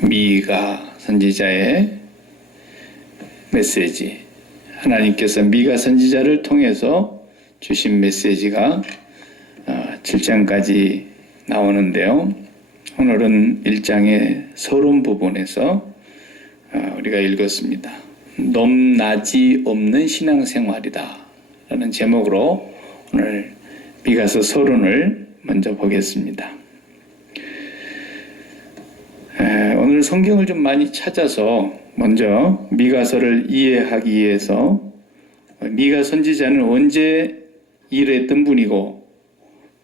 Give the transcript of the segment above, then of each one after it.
미가 선지자의 메시지, 하나님께서 미가 선지자를 통해서 주신 메시지가 7장까지 나오는데요. 오늘은 1장의 서론 부분에서 우리가 읽었습니다. 넘나지 없는 신앙생활이다 라는 제목으로 오늘 미가서 서론을 먼저 보겠습니다. 오늘 성경을 좀 많이 찾아서 먼저 미가서를 이해하기 위해서 미가 선지자는 언제 일했던 분이고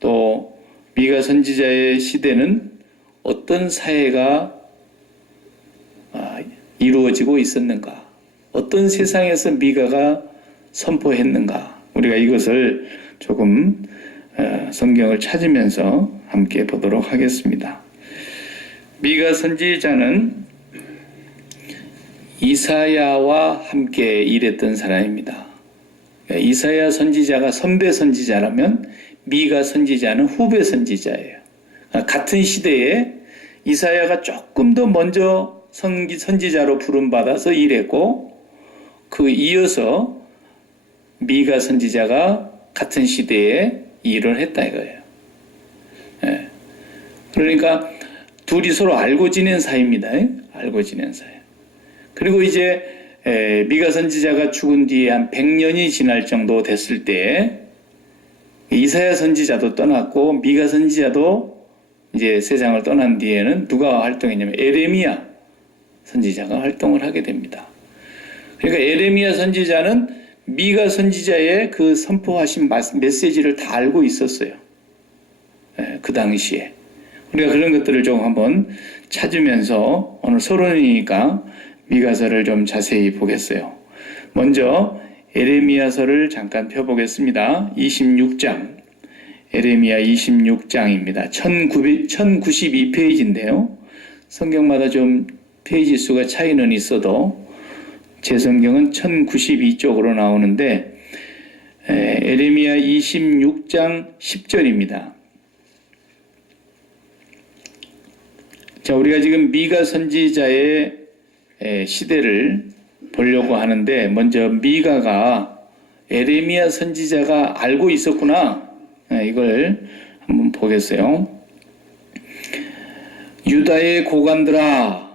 또 미가 선지자의 시대는 어떤 사회가 이루어지고 있었는가, 어떤 세상에서 미가가 선포했는가, 우리가 이것을 조금 성경을 찾으면서 함께 보도록 하겠습니다. 미가 선지자는 이사야와 함께 일했던 사람입니다. 이사야 선지자가 선배 선지자라면 미가 선지자는 후배 선지자예요. 같은 시대에 이사야가 조금 더 먼저 선지자로 부름받아서 일했고 그 이어서 미가 선지자가 같은 시대에 일을 했다 이거예요. 그러니까 둘이 서로 알고 지낸 사이입니다. 알고 지낸 사이. 그리고 이제 미가 선지자가 죽은 뒤에 한 100년이 지날 정도 됐을 때 이사야 선지자도 떠났고 미가 선지자도 이제 세상을 떠난 뒤에는 누가 활동했냐면 에레미야 선지자가 활동을 하게 됩니다. 그러니까 에레미야 선지자는 미가 선지자의 그 선포하신 메시지를 다 알고 있었어요. 그 당시에. 우리가 그런 것들을 좀 한번 찾으면서 오늘 서론이니까 미가서를 좀 자세히 보겠어요. 먼저 에레미야서를 잠깐 펴보겠습니다. 26장. 에레미야 26장입니다. 1092페이지인데요. 성경마다 좀 페이지 수가 차이는 있어도 제 성경은 1092쪽으로 나오는데 에레미야 26장 10절입니다. 자, 우리가 지금 미가 선지자의 시대를 보려고 하는데 먼저 미가가 에레미야 선지자가 알고 있었구나. 이걸 한번 보겠어요. 유다의 고관들아,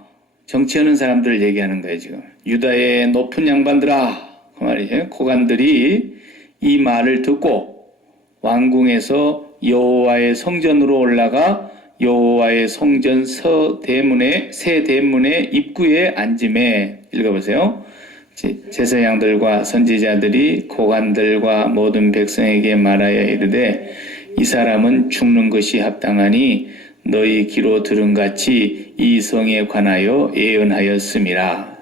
정치하는 사람들을 얘기하는 거예요 지금. 유다의 높은 양반들아, 그 말이죠. 고관들이 이 말을 듣고 왕궁에서 여호와의 성전으로 올라가 여호와의 성전 새 대문의 입구에 앉음에, 읽어보세요. 제사장들과 선지자들이 고관들과 모든 백성에게 말하여 이르되 이 사람은 죽는 것이 합당하니 너희 귀로 들은 같이 이 성에 관하여 예언하였음이라.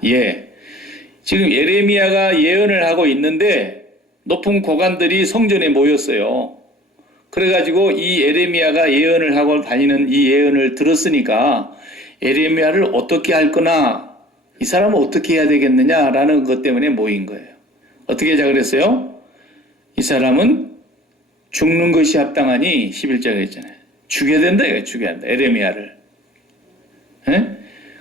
지금 예레미야가 예언을 하고 있는데 높은 고관들이 성전에 모였어요. 그래가지고 이 에레미야가 예언을 하고 다니는 이 예언을 들었으니까 에레미야를 어떻게 할 거나 이 사람은 어떻게 해야 되겠느냐라는 것 때문에 모인 거예요. 어떻게 하자 그랬어요? 이 사람은 죽는 것이 합당하니 11절에 있잖아요. 죽여야 된다 이거예요. 죽여야 한다. 에레미야를.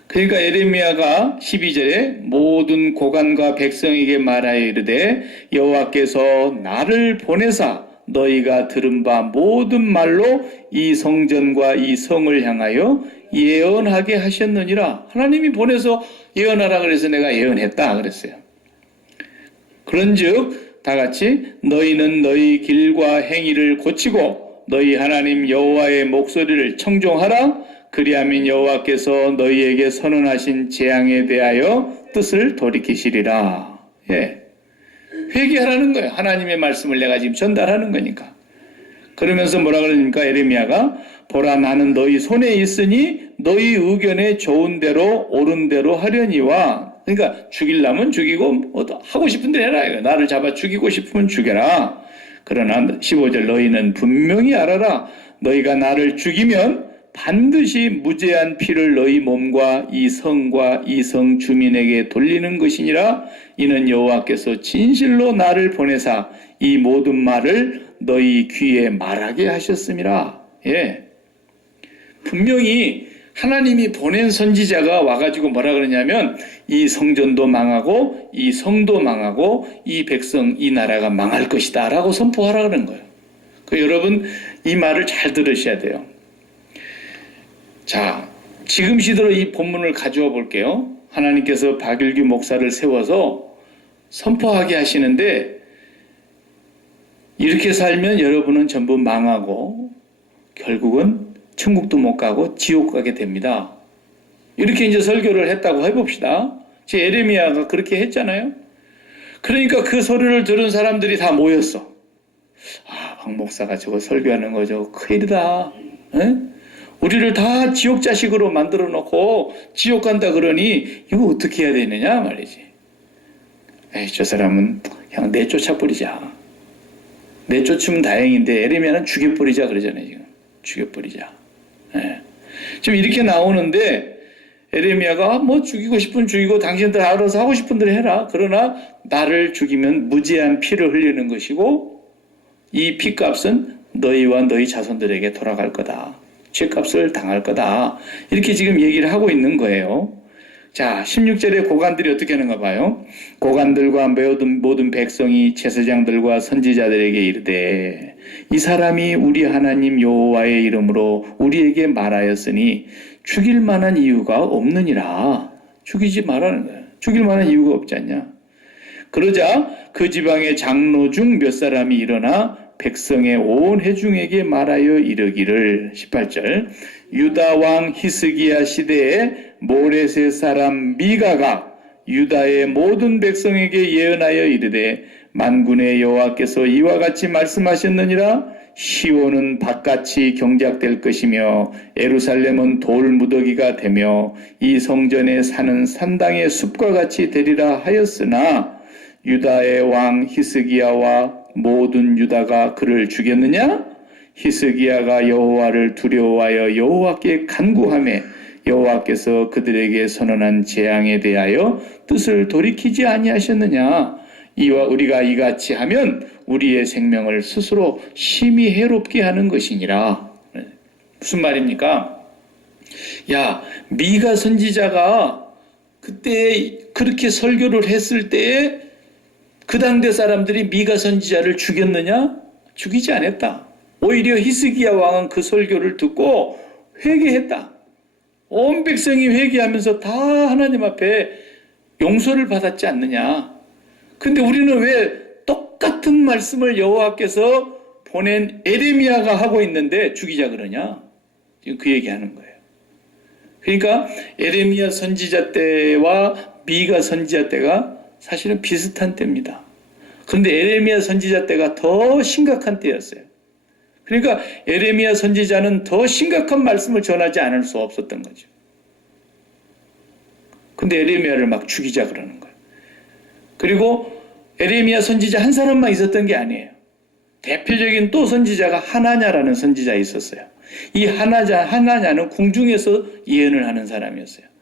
그러니까 에레미야가 12절에 모든 고관과 백성에게 말하여 이르되 여호와께서 나를 보내사 너희가 들은 바 모든 말로 이 성전과 이 성을 향하여 예언하게 하셨느니라. 하나님이 보내서 예언하라 그래서 내가 예언했다 그랬어요. 그런즉 다 같이 너희는 너희 길과 행위를 고치고 너희 하나님 여호와의 목소리를 청종하라. 그리하면 여호와께서 너희에게 선언하신 재앙에 대하여 뜻을 돌이키시리라. 회개하라는 거예요. 하나님의 말씀을 내가 지금 전달하는 거니까. 그러면서 뭐라 그러니까 에레미야가 보라 나는 너희 손에 있으니 너희 의견에 좋은 대로 옳은 대로 하려니와. 그러니까 죽이려면 죽이고 하고 싶은 대로 해라. 나를 잡아 죽이고 싶으면 죽여라. 그러나 15절 너희는 분명히 알아라. 너희가 나를 죽이면 반드시 무죄한 피를 너희 몸과 이 성과 이 성 주민에게 돌리는 것이니라. 이는 여호와께서 진실로 나를 보내사 이 모든 말을 너희 귀에 말하게 하셨음이라. 분명히 하나님이 보낸 선지자가 와가지고 뭐라 그러냐면 이 성전도 망하고 이 성도 망하고 이 백성 이 나라가 망할 것이다 라고 선포하라 그런 거예요. 여러분 이 말을 잘 들으셔야 돼요. 자, 지금 시대로 이 본문을 가져와 볼게요. 하나님께서 박일규 목사를 세워서 선포하게 하시는데 이렇게 살면 여러분은 전부 망하고 결국은 천국도 못 가고 지옥 가게 됩니다. 이렇게 이제 설교를 했다고 해봅시다. 제 에레미야가 그렇게 했잖아요. 그러니까 그 소리를 들은 사람들이 다 모였어. 아, 박 목사가 저거 설교하는 거죠. 큰일이다. 에? 우리를 다 지옥 자식으로 만들어 놓고 지옥 간다 그러니 이거 어떻게 해야 되느냐 말이지. 에이, 저 사람은 그냥 내쫓아 버리자. 내쫓으면 다행인데 에레미야는 죽여버리자 그러잖아요. 지금 죽여버리자. 예. 지금 이렇게 나오는데 에레미야가 뭐 죽이고 싶으면 죽이고 당신들 알아서 하고 싶은 대로 해라. 그러나 나를 죽이면 무지한 피를 흘리는 것이고 이 피값은 너희와 너희 자손들에게 돌아갈 거다. 죄값을 당할 거다. 이렇게 지금 얘기를 하고 있는 거예요. 자, 16절에 고관들이 어떻게 하는가 봐요. 고관들과 모든 백성이 제사장들과 선지자들에게 이르되 이 사람이 우리 하나님 여호와의 이름으로 우리에게 말하였으니 죽일 만한 이유가 없느니라. 죽이지 말라는 거예요. 죽일 만한 이유가 없지 않냐. 그러자 그 지방의 장로 중 몇 사람이 일어나 백성의 온 회중에게 말하여 이르기를 18절 유다 왕 히스기야 시대에 모레셋 사람 미가가 유다의 모든 백성에게 예언하여 이르되 만군의 여호와께서 이와 같이 말씀하셨느니라 시온은 밭같이 경작될 것이며 예루살렘은 돌무더기가 되며 이 성전에 사는 산당의 숲과 같이 되리라 하였으나 유다의 왕 히스기야와 모든 유다가 그를 죽였느냐? 히스기야가 여호와를 두려워하여 여호와께 간구하며 여호와께서 그들에게 선언한 재앙에 대하여 뜻을 돌이키지 아니하셨느냐? 이와 우리가 이같이 하면 우리의 생명을 스스로 심히 해롭게 하는 것이니라. 무슨 말입니까? 야, 미가 선지자가 그때 그렇게 설교를 했을 때에 그 당대 사람들이 미가 선지자를 죽였느냐? 죽이지 않았다. 오히려 히스기야 왕은 그 설교를 듣고 회개했다. 온 백성이 회개하면서 다 하나님 앞에 용서를 받았지 않느냐. 근데 우리는 왜 똑같은 말씀을 여호와께서 보낸 에레미야가 하고 있는데 죽이자 그러냐? 지금 그 얘기하는 거예요. 그러니까 에레미야 선지자 때와 미가 선지자 때가 사실은 비슷한 때입니다. 그런데 에레미야 선지자 때가 더 심각한 때였어요. 그러니까 에레미야 선지자는 더 심각한 말씀을 전하지 않을 수 없었던 거죠. 근데 에레미야를 막 죽이자 그러는 거예요. 그리고 에레미야 선지자 한 사람만 있었던 게 아니에요. 대표적인 또 선지자가 하나냐라는 선지자 있었어요. 이 하나냐는 궁중에서 예언을 하는 사람이었어요.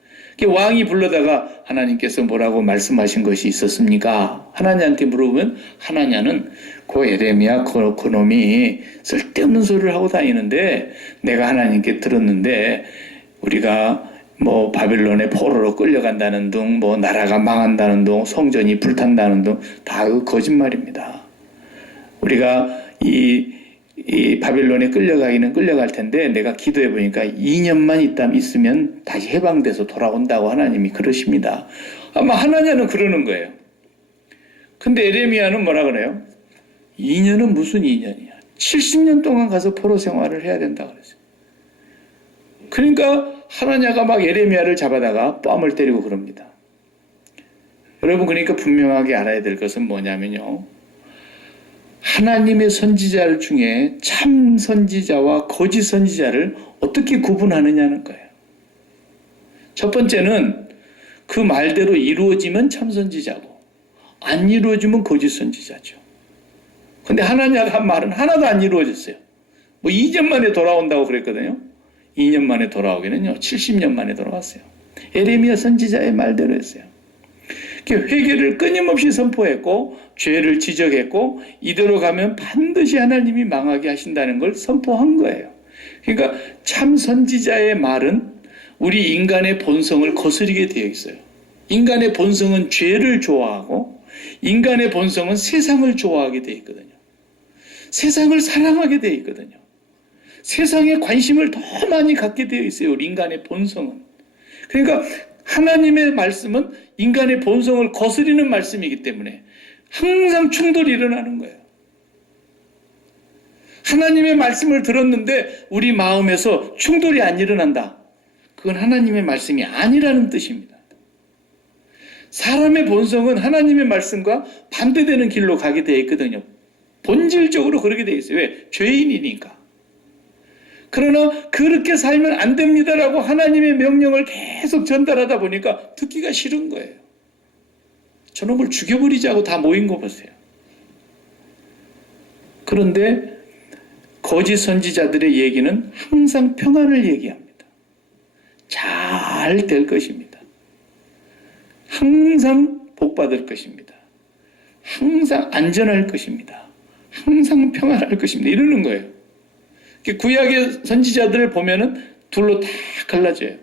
왕이 불러다가 하나님께서 뭐라고 말씀하신 것이 있었습니까? 하나냐한테 물어보면 하나냐는 그 에레미야 그놈이 쓸데없는 소리를 하고 다니는데 내가 하나님께 들었는데 우리가 뭐 바빌론의 포로로 끌려간다는 둥, 뭐 나라가 망한다는 둥, 성전이 불탄다는 둥, 다 그 거짓말입니다. 우리가 이 바빌론에 끌려가기는 끌려갈 텐데 내가 기도해 보니까 2년만 있으면 다시 해방돼서 돌아온다고 하나님이 그러십니다. 아마 하나냐는 그러는 거예요. 근데 에레미야는 뭐라 그래요? 2년은 무슨 2년이야? 70년 동안 가서 포로 생활을 해야 된다 그랬어요. 그러니까 하나냐가 막 에레미야를 잡아다가 뺨을 때리고 그럽니다. 여러분, 그러니까 분명하게 알아야 될 것은 뭐냐면요. 하나님의 선지자 중에 참 선지자와 거짓 선지자를 어떻게 구분하느냐는 거예요. 첫 번째는 그 말대로 이루어지면 참 선지자고 안 이루어지면 거짓 선지자죠. 근데 하나냐가 한 말은 하나도 안 이루어졌어요. 뭐 2년 만에 돌아온다고 그랬거든요. 2년 만에 돌아오기는요 70년 만에 돌아왔어요. 에레미야 선지자의 말대로 했어요. 회개를 끊임없이 선포했고 죄를 지적했고 이대로 가면 반드시 하나님이 망하게 하신다는 걸 선포한 거예요. 그러니까 참 선지자의 말은 우리 인간의 본성을 거스르게 되어 있어요. 인간의 본성은 죄를 좋아하고 인간의 본성은 세상을 좋아하게 되어 있거든요. 세상을 사랑하게 되어 있거든요. 세상에 관심을 더 많이 갖게 되어 있어요. 우리 인간의 본성은. 그러니까 하나님의 말씀은 인간의 본성을 거스리는 말씀이기 때문에 항상 충돌이 일어나는 거예요. 하나님의 말씀을 들었는데 우리 마음에서 충돌이 안 일어난다. 그건 하나님의 말씀이 아니라는 뜻입니다. 사람의 본성은 하나님의 말씀과 반대되는 길로 가게 되어 있거든요. 본질적으로 그렇게 되어 있어요. 왜? 죄인이니까. 그러나 그렇게 살면 안 됩니다라고 하나님의 명령을 계속 전달하다 보니까 듣기가 싫은 거예요. 저놈을 죽여버리자고 다 모인 거 보세요. 그런데 거짓 선지자들의 얘기는 항상 평안을 얘기합니다. 잘 될 것입니다. 항상 복받을 것입니다. 항상 안전할 것입니다. 항상 평안할 것입니다. 이러는 거예요. 구약의 선지자들을 보면은 둘로 다 갈라져요.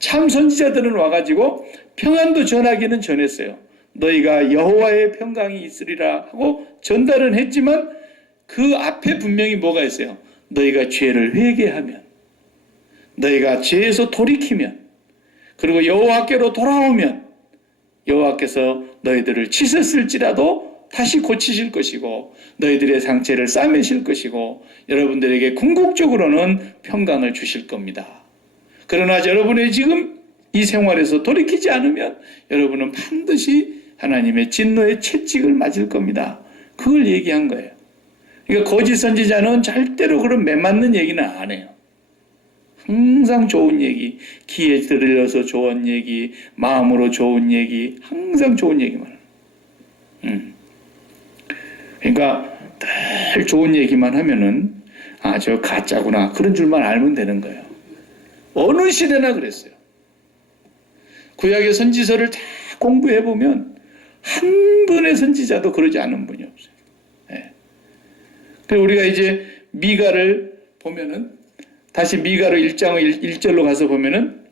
참 선지자들은 와가지고 평안도 전하기는 전했어요. 너희가 여호와의 평강이 있으리라 하고 전달은 했지만 그 앞에 분명히 뭐가 있어요? 너희가 죄를 회개하면, 너희가 죄에서 돌이키면, 그리고 여호와께로 돌아오면 여호와께서 너희들을 치셨을지라도 다시 고치실 것이고 너희들의 상처를 싸매실 것이고 여러분들에게 궁극적으로는 평강을 주실 겁니다. 그러나 여러분의 지금 이 생활에서 돌이키지 않으면 여러분은 반드시 하나님의 진노의 채찍을 맞을 겁니다. 그걸 얘기한 거예요. 그러니까 거짓 선지자는 절대로 그런 매맞는 얘기는 안 해요. 항상 좋은 얘기, 귀에 들려서 좋은 얘기, 마음으로 좋은 얘기, 항상 좋은 얘기만 해요. 그러니까 늘 좋은 얘기만 하면은 아, 저 가짜구나 그런 줄만 알면 되는 거예요. 어느 시대나 그랬어요. 구약의 선지서를 다 공부해 보면 한 분의 선지자도 그러지 않은 분이 없어요. 네. 그래서 우리가 이제 미가를 보면은 다시 미가로 1장 1절로 가서 보면은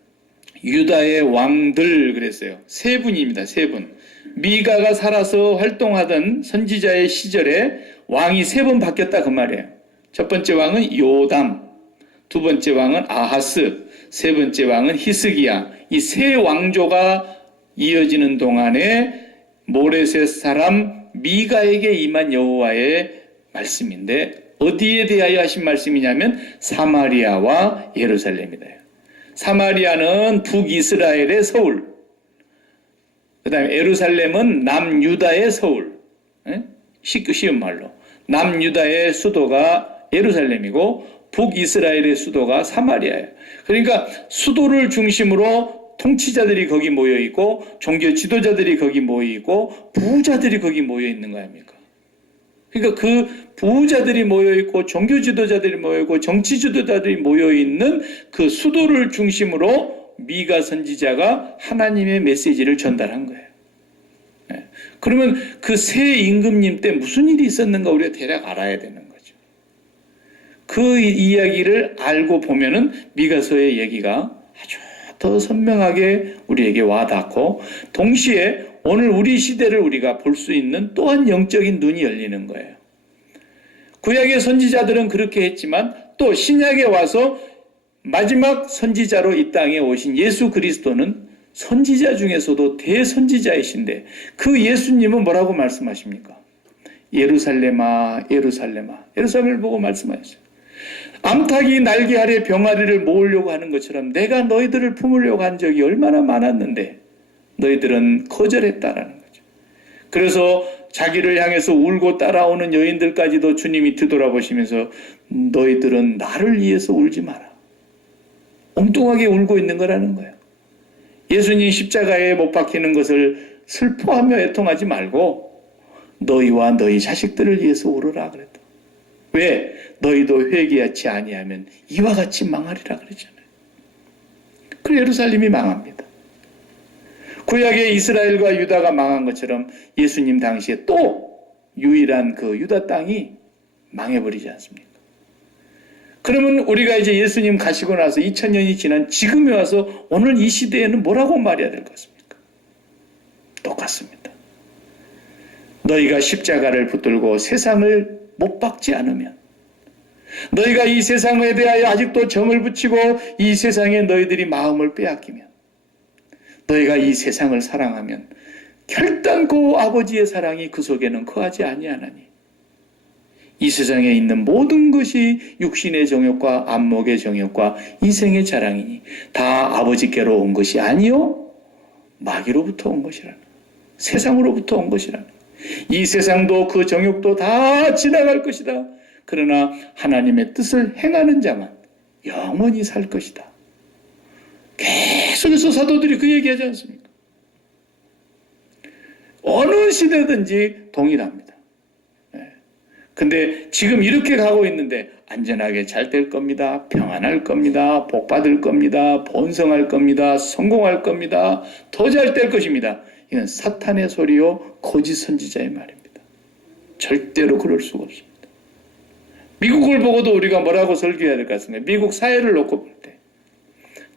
유다의 왕들 그랬어요. 세 분입니다. 세 분. 미가가 살아서 활동하던 선지자의 시절에 왕이 세 번 바뀌었다 그 말이에요. 첫 번째 왕은 요담, 두 번째 왕은 아하스, 세 번째 왕은 히스기야. 이 세 왕조가 이어지는 동안에 모레셋 사람 미가에게 임한 여호와의 말씀인데 어디에 대하여 하신 말씀이냐면 사마리아와 예루살렘이다. 사마리아는 북이스라엘의 서울, 그 다음에 예루살렘은 남유다의 서울, 쉬운 말로 남유다의 수도가 예루살렘이고 북이스라엘의 수도가 사마리아예요. 그러니까 수도를 중심으로 통치자들이 거기 모여있고 종교 지도자들이 거기 모여있고 부자들이 거기 모여있는 거 아닙니까? 그러니까 그 부자들이 모여있고 종교 지도자들이 모여있고 정치 지도자들이 모여있는 그 수도를 중심으로 미가 선지자가 하나님의 메시지를 전달한 거예요. 네. 그러면 그 새 임금님 때 무슨 일이 있었는가 우리가 대략 알아야 되는 거죠. 그 이야기를 알고 보면은 미가서의 얘기가 아주 더 선명하게 우리에게 와닿고 동시에 오늘 우리 시대를 우리가 볼 수 있는 또한 영적인 눈이 열리는 거예요. 구약의 선지자들은 그렇게 했지만 또 신약에 와서 마지막 선지자로 이 땅에 오신 예수 그리스도는 선지자 중에서도 대선지자이신데 그 예수님은 뭐라고 말씀하십니까? 예루살렘아 예루살렘아 예루살렘을 보고 말씀하셨어요. 암탉이 날개 아래 병아리를 모으려고 하는 것처럼 내가 너희들을 품으려고 한 적이 얼마나 많았는데 너희들은 거절했다라는 거죠. 그래서 자기를 향해서 울고 따라오는 여인들까지도 주님이 뒤돌아보시면서 너희들은 나를 위해서 울지 마라. 엉뚱하게 울고 있는 거라는 거예요. 예수님 십자가에 못 박히는 것을 슬퍼하며 애통하지 말고 너희와 너희 자식들을 위해서 울어라 그랬다. 왜? 너희도 회개하지 아니하면 이와 같이 망하리라 그랬잖아요. 그래서 예루살렘이 망합니다. 구약의 이스라엘과 유다가 망한 것처럼 예수님 당시에 또 유일한 그 유다 땅이 망해버리지 않습니까? 그러면 우리가 이제 예수님 가시고 나서 2000년이 지난 지금에 와서 오늘 이 시대에는 뭐라고 말해야 될 것 같습니까? 똑같습니다. 너희가 십자가를 붙들고 세상을 못 박지 않으면, 너희가 이 세상에 대하여 아직도 정을 붙이고 이 세상에 너희들이 마음을 빼앗기면, 너희가 이 세상을 사랑하면 결단코 아버지의 사랑이 그 속에는 거하지 아니하나니 이 세상에 있는 모든 것이 육신의 정욕과 안목의 정욕과 인생의 자랑이니 다 아버지께로 온 것이 아니요 마귀로부터 온 것이라는, 세상으로부터 온 것이라는. 이 세상도 그 정욕도 다 지나갈 것이다. 그러나 하나님의 뜻을 행하는 자만 영원히 살 것이다. 계속해서 사도들이 그 얘기하지 않습니까? 어느 시대든지 동일합니다. 근데 지금 이렇게 가고 있는데 안전하게 잘 될 겁니다. 평안할 겁니다. 복 받을 겁니다. 번성할 겁니다. 성공할 겁니다. 더 잘 될 것입니다. 이건 사탄의 소리요 거짓 선지자의 말입니다. 절대로 그럴 수가 없습니다. 미국을 보고도 우리가 뭐라고 설교해야 될 것 같습니다. 미국 사회를 놓고 볼 때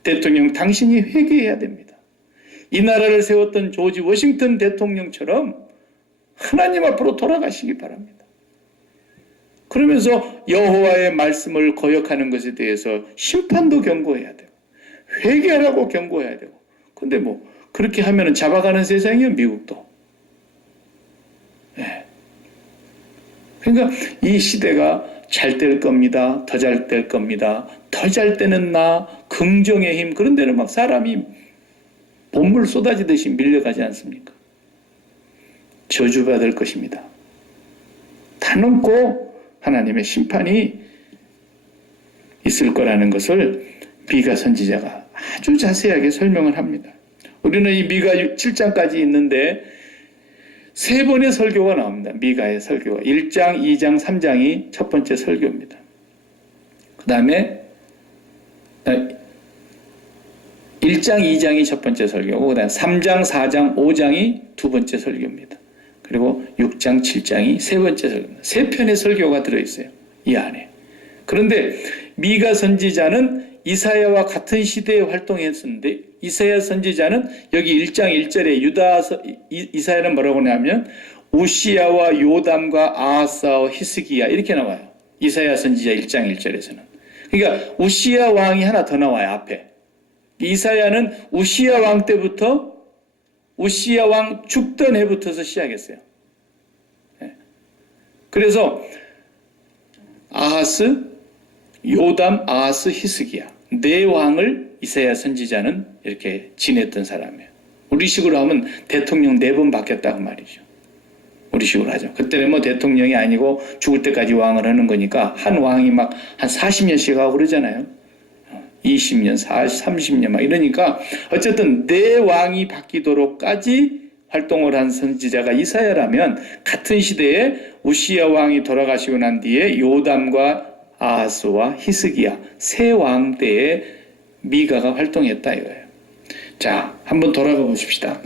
대통령 당신이 회개해야 됩니다. 이 나라를 세웠던 조지 워싱턴 대통령처럼 하나님 앞으로 돌아가시기 바랍니다. 그러면서 여호와의 말씀을 거역하는 것에 대해서 심판도 경고해야 되고 회개하라고 경고해야 되고, 근데 뭐 그렇게 하면 잡아가는 세상이요 미국도. 네. 그러니까 이 시대가 잘 될 겁니다. 더 잘 될 겁니다. 더 잘 때는 나, 긍정의 힘, 그런 데는 막 사람이 본물 쏟아지듯이 밀려가지 않습니까? 저주받을 것입니다. 다 넘고 하나님의 심판이 있을 거라는 것을 미가 선지자가 아주 자세하게 설명을 합니다. 우리는 이 미가 7장까지 있는데 3번의 설교가 나옵니다. 미가의 설교가 1장, 2장, 3장이 첫 번째 설교입니다. 그 다음에 1장, 2장이 첫 번째 설교고 그 다음에 3장, 4장, 5장이 두 번째 설교입니다. 그리고 6장, 7장이 세 번째 설교입니다. 3편의 설교가 들어있어요. 이 안에. 그런데 미가 선지자는 이사야와 같은 시대에 활동했었는데 이사야 선지자는 여기 1장 1절에 이사야는 뭐라고 하냐면 우시야와 요담과 아하스와 히스기야 이렇게 나와요. 이사야 선지자 1장 1절에서는. 그러니까 우시야 왕이 하나 더 나와요. 앞에. 이사야는 우시야 왕 때부터 우시야 왕 죽던 해부터서 시작했어요. 그래서 아하스, 요담, 아하스, 히스기야 4왕을 이사야 선지자는 이렇게 지냈던 사람이에요. 우리식으로 하면 대통령 4번 바뀌었다고 말이죠. 우리식으로 하죠. 그때는 뭐 대통령이 아니고 죽을 때까지 왕을 하는 거니까 한 왕이 막 한 40년씩 하고 그러잖아요. 20년, 40, 30년 막 이러니까 어쨌든 4왕이 바뀌도록까지 활동을 한 선지자가 이사야라면 같은 시대에 우시야 왕이 돌아가시고 난 뒤에 요담과 아하스와 히스기야 3왕 때에 미가가 활동했다 이거예요. 자, 한번 돌아가 보십시다.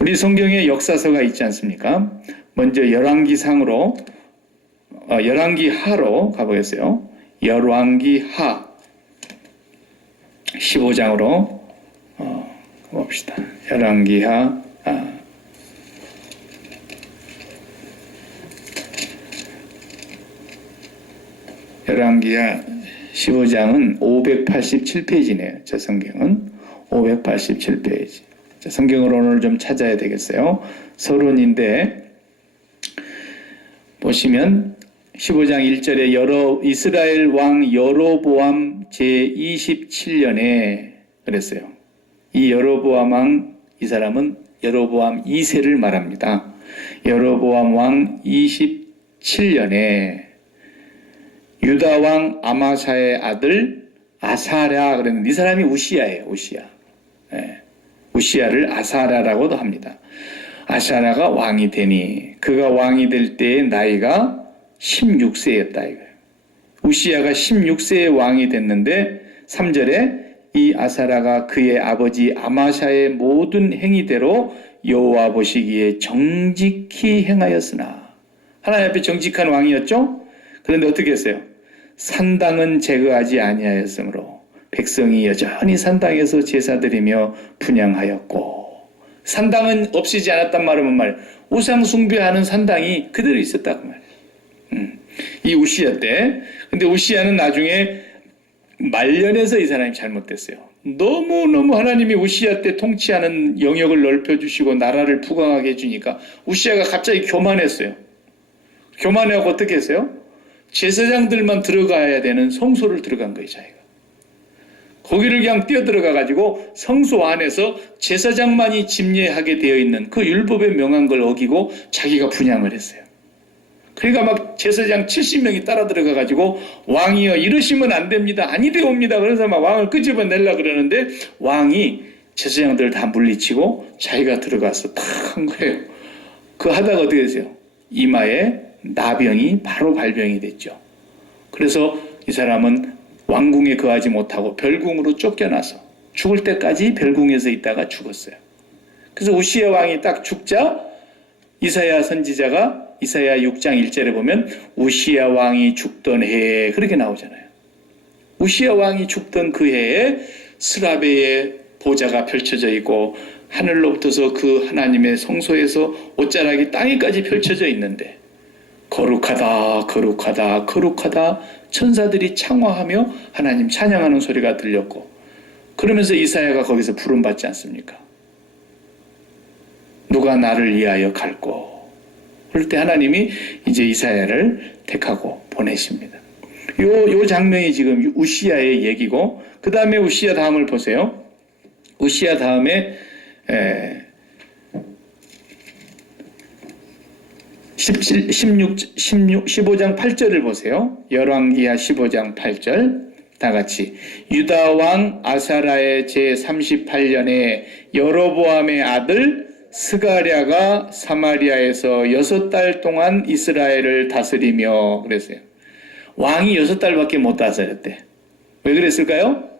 우리 성경에 역사서가 있지 않습니까? 먼저 열왕기상으로 열왕기하로 가보겠어요. 열왕기하 15장으로 봅시다. 열왕기하 열왕기하 15장은 587페이지네요. 저 성경은 587페이지. 자, 성경을 오늘 좀 찾아야 되겠어요. 서론인데 보시면 15장 1절에 이스라엘 왕 여로보암 제27년에 그랬어요. 이 여로보암 왕, 이 사람은 여로보암 2세를 말합니다. 여로보암 왕 27년에 유다 왕 아마샤의 아들 아사랴 그랬는데 이 사람이 우시야예요. 우시야. 네. 우시야를 아사랴라고도 합니다. 아사랴가 왕이 되니 그가 왕이 될 때의 나이가 16세였다 이거예요. 우시야가 16세의 왕이 됐는데 3절에 이 아사랴가 그의 아버지 아마샤의 모든 행위대로 여호와 보시기에 정직히 행하였으나 하나님 앞에 정직한 왕이었죠. 그런데 어떻게 했어요? 산당은 제거하지 아니하였으므로 백성이 여전히 산당에서 제사드리며 분향하였고. 산당은 없애지 않았단 말은 말, 우상 숭배하는 산당이 그대로 있었다 그 말이에요. 이 우시야 때. 근데 우시야는 나중에 말년에서 이 사람이 잘못됐어요. 너무너무 하나님이 우시야 때 통치하는 영역을 넓혀주시고 나라를 부강하게 해주니까 우시야가 갑자기 교만했어요. 교만해하고 어떻게 했어요? 제사장들만 들어가야 되는 성소를 들어간 거예요, 자기가. 거기를 그냥 뛰어들어가가지고 성소 안에서 제사장만이 집례하게 되어 있는 그 율법에 명한 걸 어기고 자기가 분향을 했어요. 그러니까 막 제사장 70명이 따라 들어가가지고 왕이여 이러시면 안 됩니다. 아니되옵니다. 그래서 막 왕을 끄집어내려고 그러는데 왕이 제사장들을 다 물리치고 자기가 들어가서 탁 한 거예요. 그 하다가 어떻게 됐어요? 이마에 나병이 바로 발병이 됐죠. 그래서 이 사람은 왕궁에 거하지 못하고 별궁으로 쫓겨나서 죽을 때까지 별궁에서 있다가 죽었어요. 그래서 우시야 왕이 딱 죽자 이사야 선지자가 이사야 6장 1절에 보면 우시야 왕이 죽던 해에 그렇게 나오잖아요. 우시야 왕이 죽던 그 해에 스라베의 보좌가 펼쳐져 있고 하늘로부터서 그 하나님의 성소에서 옷자락이 땅에까지 펼쳐져 있는데 거룩하다 거룩하다 거룩하다 천사들이 창화하며 하나님 찬양하는 소리가 들렸고 그러면서 이사야가 거기서 부름받지 않습니까? 누가 나를 위하여 갈꼬. 그럴 때 하나님이 이제 이사야를 택하고 보내십니다. 요 장면이 지금 우시야의 얘기고 그 다음에 우시야 다음을 보세요. 우시야 다음에 15장 8절을 보세요. 열왕기하 15장 8절 다 같이 유다 왕 아사라의 제38년에 여로보암의 아들 스가랴가 사마리아에서 6달 동안 이스라엘을 다스리며 그랬어요. 왕이 6달밖에 못 다스렸대. 왜 그랬을까요?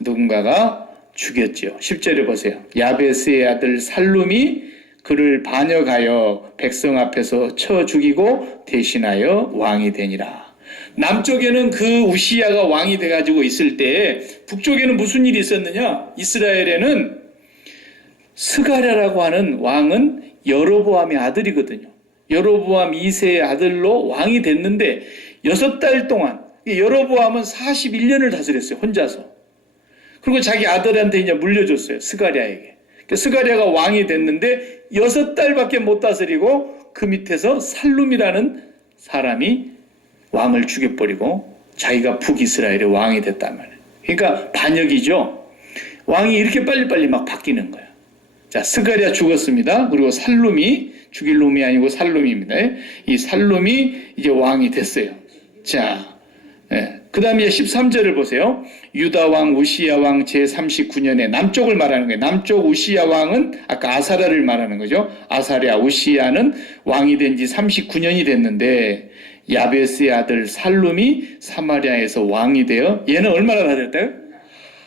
누군가가 죽였죠. 10절에 보세요. 야베스의 아들 살룸이 그를 반역하여 백성 앞에서 쳐 죽이고 대신하여 왕이 되니라. 남쪽에는 그 우시야가 왕이 돼가지고 있을 때 북쪽에는 무슨 일이 있었느냐? 이스라엘에는 스가랴라고 하는 왕은 여로보암의 아들이거든요. 여로보암 2세의 아들로 왕이 됐는데 6달 동안 여로보암은 41년을 다스렸어요. 혼자서. 그리고 자기 아들한테 이제 물려줬어요. 스가랴에게. 스가랴가 왕이 됐는데 6달밖에 못 다스리고 그 밑에서 살룸이라는 사람이 왕을 죽여버리고 자기가 북이스라엘의 왕이 됐단 말이에요. 그러니까 반역이죠. 왕이 이렇게 빨리빨리 막 바뀌는 거예요. 자, 스가랴 죽었습니다. 그리고 살룸이 죽일 놈이 아니고 살룸입니다. 이 살룸이 이제 왕이 됐어요. 자, 그 다음에 13절을 보세요. 유다 왕 우시야 왕 제39년에 남쪽을 말하는 거예요. 남쪽 우시야 왕은 아까 아사랴를 말하는 거죠. 아사랴 우시야는 왕이 된 지 39년이 됐는데 야베스의 아들 살룸이 사마리아에서 왕이 되어 얘는 얼마나 다녔대요?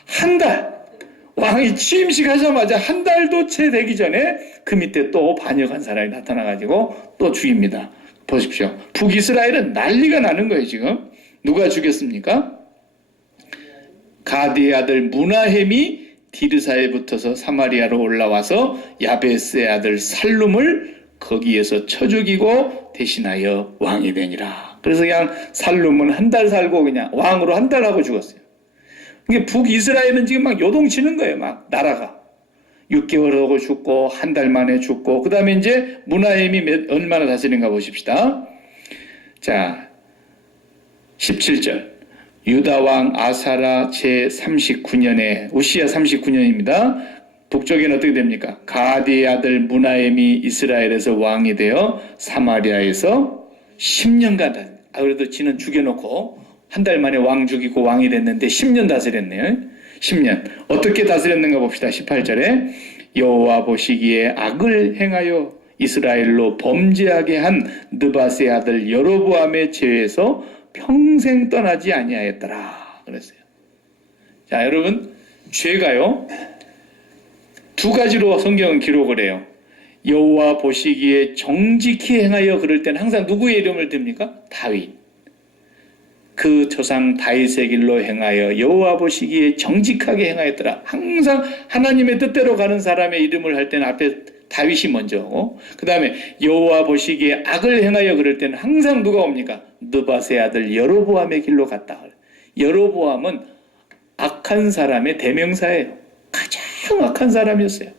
한 달. 왕이 취임식 하자마자 한 달도 채 되기 전에 그 밑에 또 반역한 사람이 나타나가지고 또 죽입니다. 보십시오. 북이스라엘은 난리가 나는 거예요, 지금. 누가 죽였습니까? 가디의 아들 무나헴이 디르사에 붙어서 사마리아로 올라와서 야베스의 아들 살룸을 거기에서 쳐 죽이고 대신하여 왕이 되니라. 그래서 그냥 살룸은 한 달 살고 그냥 왕으로 한 달 하고 죽었어요. 이게 북이스라엘은 지금 막 요동치는 거예요, 막 나라가. 6개월 하고 죽고 한 달 만에 죽고 그 다음에 이제 무나헴이 얼마나 다스린가 보십시다. 자, 17절 유다 왕 아사라 제39년에 우시야 39년입니다. 북쪽에는 어떻게 됩니까? 가디의 아들 무나헴이 이스라엘에서 왕이 되어 사마리아에서 10년간 그래도 지는 죽여놓고 한 달 만에 왕 죽이고 왕이 됐는데 10년 다스렸네요. 10년. 어떻게 다스렸는가 봅시다. 18절에 여호와 보시기에 악을 행하여 이스라엘로 범죄하게 한 느밧의 아들 여로보암의 죄에서 평생 떠나지 아니하였더라. 그랬어요. 자, 여러분, 죄가요. 두 가지로 성경은 기록을 해요. 여호와 보시기에 정직히 행하여 그럴 때는 항상 누구의 이름을 듭니까? 다윗. 그 조상 다윗의 길로 행하여 여호와 보시기에 정직하게 행하였더라. 항상 하나님의 뜻대로 가는 사람의 이름을 할 때는 앞에 다윗이 먼저, 그 다음에 여호와 보시기에 악을 행하여 그럴 때는 항상 누가 옵니까? 느밧의 아들 여로보암의 길로 갔다. 여로보암은 악한 사람의 대명사예요. 가장 악한 사람이었어요.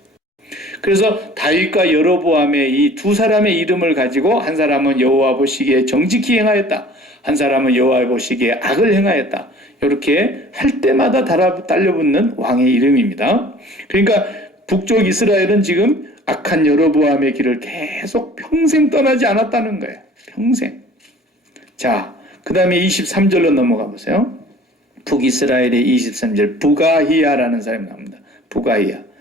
그래서 다윗과 여로보암의 이 두 사람의 이름을 가지고 한 사람은 여호와 보시기에 정직히 행하였다. 한 사람은 여호와 보시기에 악을 행하였다. 이렇게 할 때마다 달려붙는 왕의 이름입니다. 그러니까 북쪽 이스라엘은 지금 악한 여로보암의 길을 계속 평생 떠나지 않았다는 거예요. 평생. 자, 그 다음에 23절로 넘어가 보세요. 북이스라엘의 23절 부가히야라는 사람이 나옵니다. 부가히야.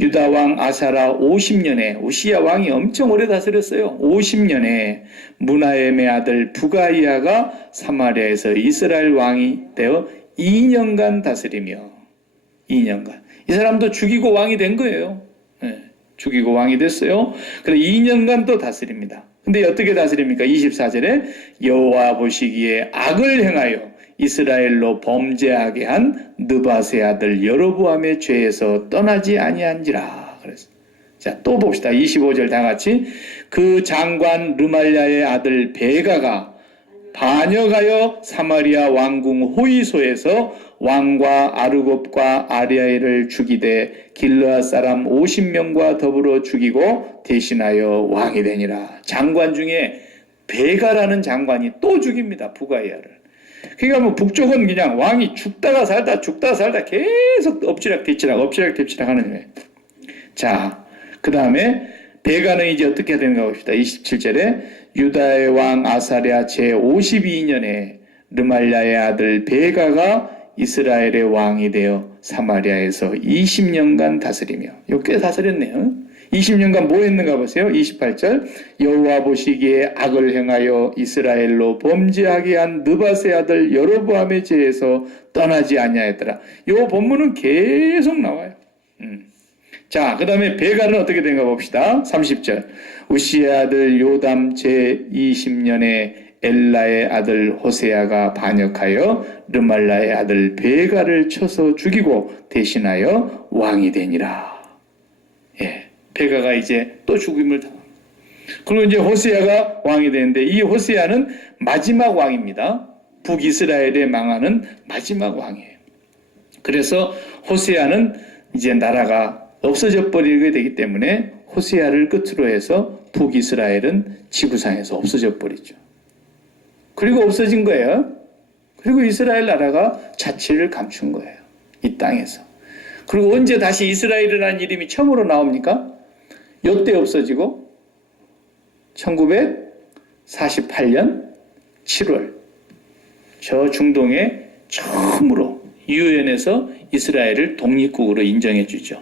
유다 왕 아사라 50년에 우시야 왕이 엄청 오래 다스렸어요. 50년에 무나엠의 아들 부가히야가 사마리아에서 이스라엘 왕이 되어 2년간 다스리며 2년간. 이 사람도 죽이고 왕이 된 거예요. 네, 죽이고 왕이 됐어요. 그래서 2년간 또 다스립니다. 근데 어떻게 다스립니까? 24절에 여호와 보시기에 악을 행하여 이스라엘로 범죄하게 한 느밧의 아들 여로보암의 죄에서 떠나지 아니한지라. 그랬어요. 자, 또 봅시다. 25절 다 같이. 그 장관 르말랴의 아들 베가가 반역하여 사마리아 왕궁 호이소에서 왕과 아르곱과 아리아를 죽이되 길르앗 사람 50명과 더불어 죽이고 대신하여 왕이 되니라. 장관 중에 베가라는 장관이 또 죽입니다. 부가히야를. 그러니까 뭐 북쪽은 그냥 왕이 죽다가 살다 계속 엎치락 하는 거예요. 자, 그 다음에 베가는 이제 어떻게 되는가 봅시다. 27절에 유다의 왕 아사랴 제52년에 르말랴의 아들 베가가 이스라엘의 왕이 되어 사마리아에서 20년간 다스리며, 꽤 다스렸네요. 20년간 뭐 했는가 보세요. 28절 여호와 보시기에 악을 행하여 이스라엘로 범죄하게 한 느밧의 아들 여로보암의 죄에서 떠나지 아니하였더라. 이 본문은 계속 나와요. 자, 그 다음에 베가는 어떻게 된가 봅시다. 30절 우시의 아들 요담 제20년에 엘라의 아들 호세아가 반역하여 르말라의 아들 베가를 쳐서 죽이고 대신하여 왕이 되니라. 예, 베가가 이제 또 죽임을 당합니다. 그리고 이제 호세아가 왕이 되는데 이 호세아는 마지막 왕입니다. 북이스라엘에 망하는 마지막 왕이에요. 그래서 호세아는 이제 나라가 없어져 버리게 되기 때문에 호세아를 끝으로 해서 북이스라엘은 지구상에서 없어져 버리죠. 그리고 없어진 거예요. 그리고 이스라엘 나라가 자치를 감춘 거예요. 이 땅에서. 그리고 언제 다시 이스라엘이라는 이름이 처음으로 나옵니까? 이때 없어지고 1948년 7월 저 중동에 처음으로 유엔에서 이스라엘을 독립국으로 인정해 주죠.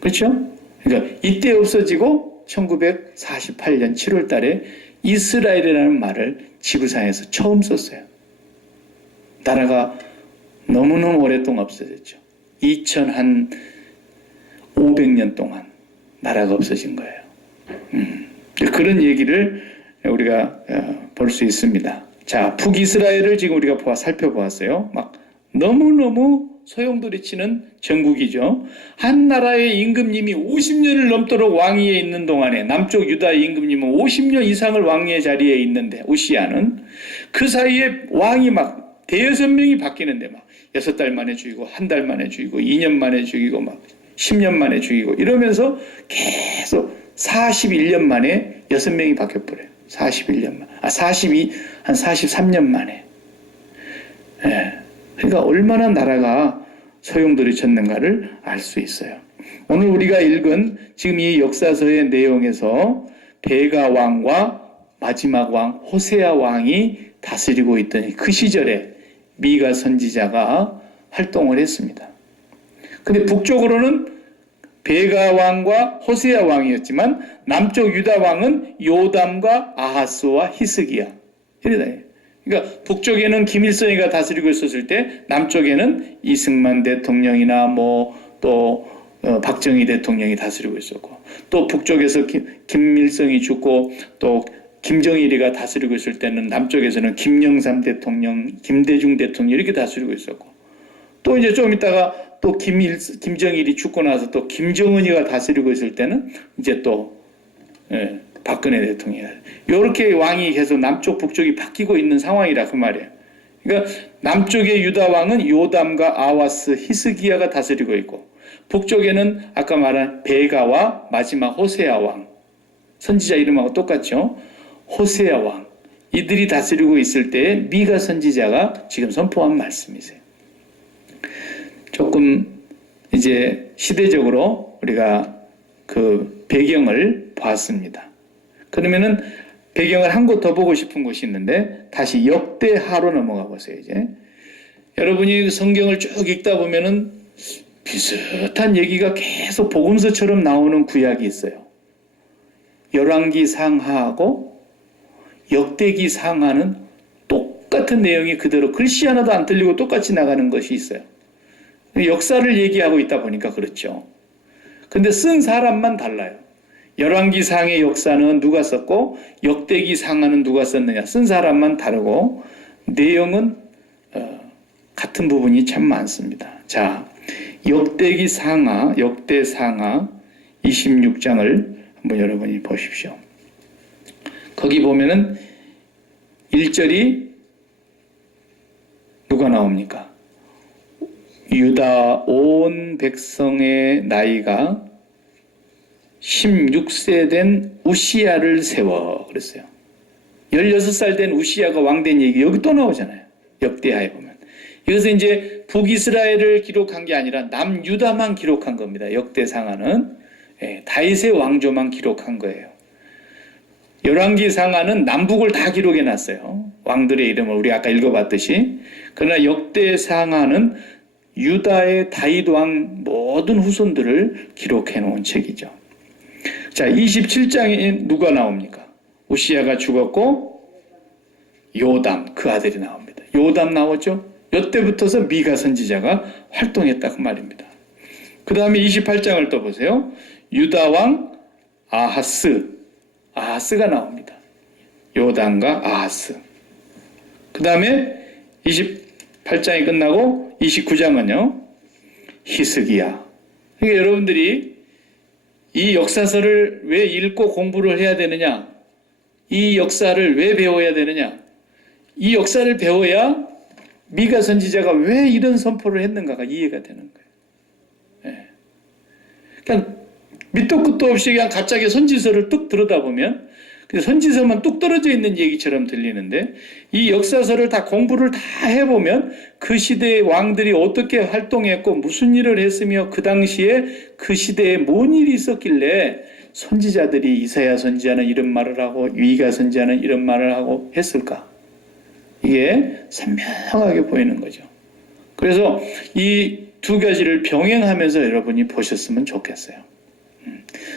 그렇죠? 그러니까 이때 없어지고 1948년 7월 달에 이스라엘이라는 말을 지구상에서 처음 썼어요. 나라가 너무너무 오랫동안 없어졌죠. 2500년 동안 나라가 없어진 거예요. 그런 얘기를 우리가 볼 수 있습니다. 자, 북이스라엘을 지금 우리가 살펴보았어요. 막 너무너무 소용돌이치는 전국이죠. 한 나라의 임금님이 50년을 넘도록 왕위에 있는 동안에 남쪽 유다의 임금님은 50년 이상을 왕위의 자리에 있는데 우시야는 그 사이에 왕이 막 대여섯 명이 바뀌는데 막 6달 만에 죽이고 한 달 만에 죽이고 2년 만에 죽이고 막 10년 만에 죽이고 이러면서 계속 41년 만에 6명이 바뀌어버려요. 41년 만. 한 43년 만에. 예. 그러니까 얼마나 나라가 소용돌이쳤는가를 알 수 있어요. 오늘 우리가 읽은 지금 이 역사서의 내용에서 베가 왕과 마지막 왕 호세아 왕이 다스리고 있던 그 시절에 미가 선지자가 활동을 했습니다. 근데 북쪽으로는 베가 왕과 호세아 왕이었지만 남쪽 유다 왕은 요담과 아하스와 히스기야. 이래다. 그러니까 북쪽에는 김일성이가 다스리고 있었을 때 남쪽에는 이승만 대통령이나 또 박정희 대통령이 다스리고 있었고 또 북쪽에서 김일성이 죽고 또 김정일이가 다스리고 있을 때는 남쪽에서는 김영삼 대통령, 김대중 대통령 이렇게 다스리고 있었고, 또 이제 좀 있다가 또 김정일이 죽고 나서 또 김정은이가 다스리고 있을 때는 이제 또 박근혜 대통령이 이렇게 왕이 계속 남쪽 북쪽이 바뀌고 있는 상황이라 그 말이에요. 그러니까 남쪽의 유다 왕은 요담과 아하스, 히스기야가 다스리고 있고, 북쪽에는 아까 말한 베가와 마지막 호세아 왕, 선지자 이름하고 똑같죠. 호세아 왕, 이들이 다스리고 있을 때에 미가 선지자가 지금 선포한 말씀이세요. 조금 이제 시대적으로 우리가 그 배경을 봤습니다. 그러면은 배경을 한 곳 더 보고 싶은 곳이 있는데, 다시 역대하로 넘어가 보세요. 이제 여러분이 성경을 쭉 읽다 보면은 비슷한 얘기가 계속 복음서처럼 나오는 구약이 있어요. 열왕기 상하하고 역대기 상하는 똑같은 내용이 그대로 글씨 하나도 안 틀리고 똑같이 나가는 것이 있어요. 역사를 얘기하고 있다 보니까 그렇죠. 근데 쓴 사람만 달라요. 열왕기 상의 역사는 누가 썼고 역대기 상하는 누가 썼느냐, 쓴 사람만 다르고 내용은 같은 부분이 참 많습니다. 자, 역대기 상하, 역대 상하 26장을 한번 여러분이 보십시오. 거기 보면은 1절이 누가 나옵니까? 유다 온 백성의 나이가 16세 된 우시야를 세워 그랬어요. 16살 된 우시야가 왕된 얘기 여기 또 나오잖아요. 역대하에 보면. 이것은 이제 북이스라엘을 기록한 게 아니라 남유다만 기록한 겁니다. 역대상하는 다윗의 왕조만 기록한 거예요. 열왕기 상하는 남북을 다 기록해 놨어요. 왕들의 이름을 우리 아까 읽어봤듯이. 그러나 역대상하는 유다의 다윗 왕 모든 후손들을 기록해 놓은 책이죠. 자, 27장에 누가 나옵니까? 우시야가 죽었고 요담 그 아들이 나옵니다. 요담 나왔죠? 이때부터서 미가 선지자가 활동했다 그 말입니다. 그 다음에 28장을 또 보세요. 유다 왕 아하스가 나옵니다. 요담과 아하스. 그 다음에 28장이 끝나고 29장은요 히스기야. 그러니까 여러분들이 이 역사서를 왜 읽고 공부를 해야 되느냐, 이 역사를 왜 배워야 되느냐, 이 역사를 배워야 미가 선지자가 왜 이런 선포를 했는가가 이해가 되는 거예요. 그냥 밑도 끝도 없이 그냥 갑자기 선지서를 뚝 들여다보면 선지서만 뚝 떨어져 있는 얘기처럼 들리는데, 이 역사서를 다 공부를 다 해보면 그 시대의 왕들이 어떻게 활동했고 무슨 일을 했으며 그 당시에 그 시대에 뭔 일이 있었길래 선지자들이 이사야 선지자는 이런 말을 하고 미가 선지자는 이런 말을 하고 했을까, 이게 선명하게 보이는 거죠. 그래서 이 두 가지를 병행하면서 여러분이 보셨으면 좋겠어요.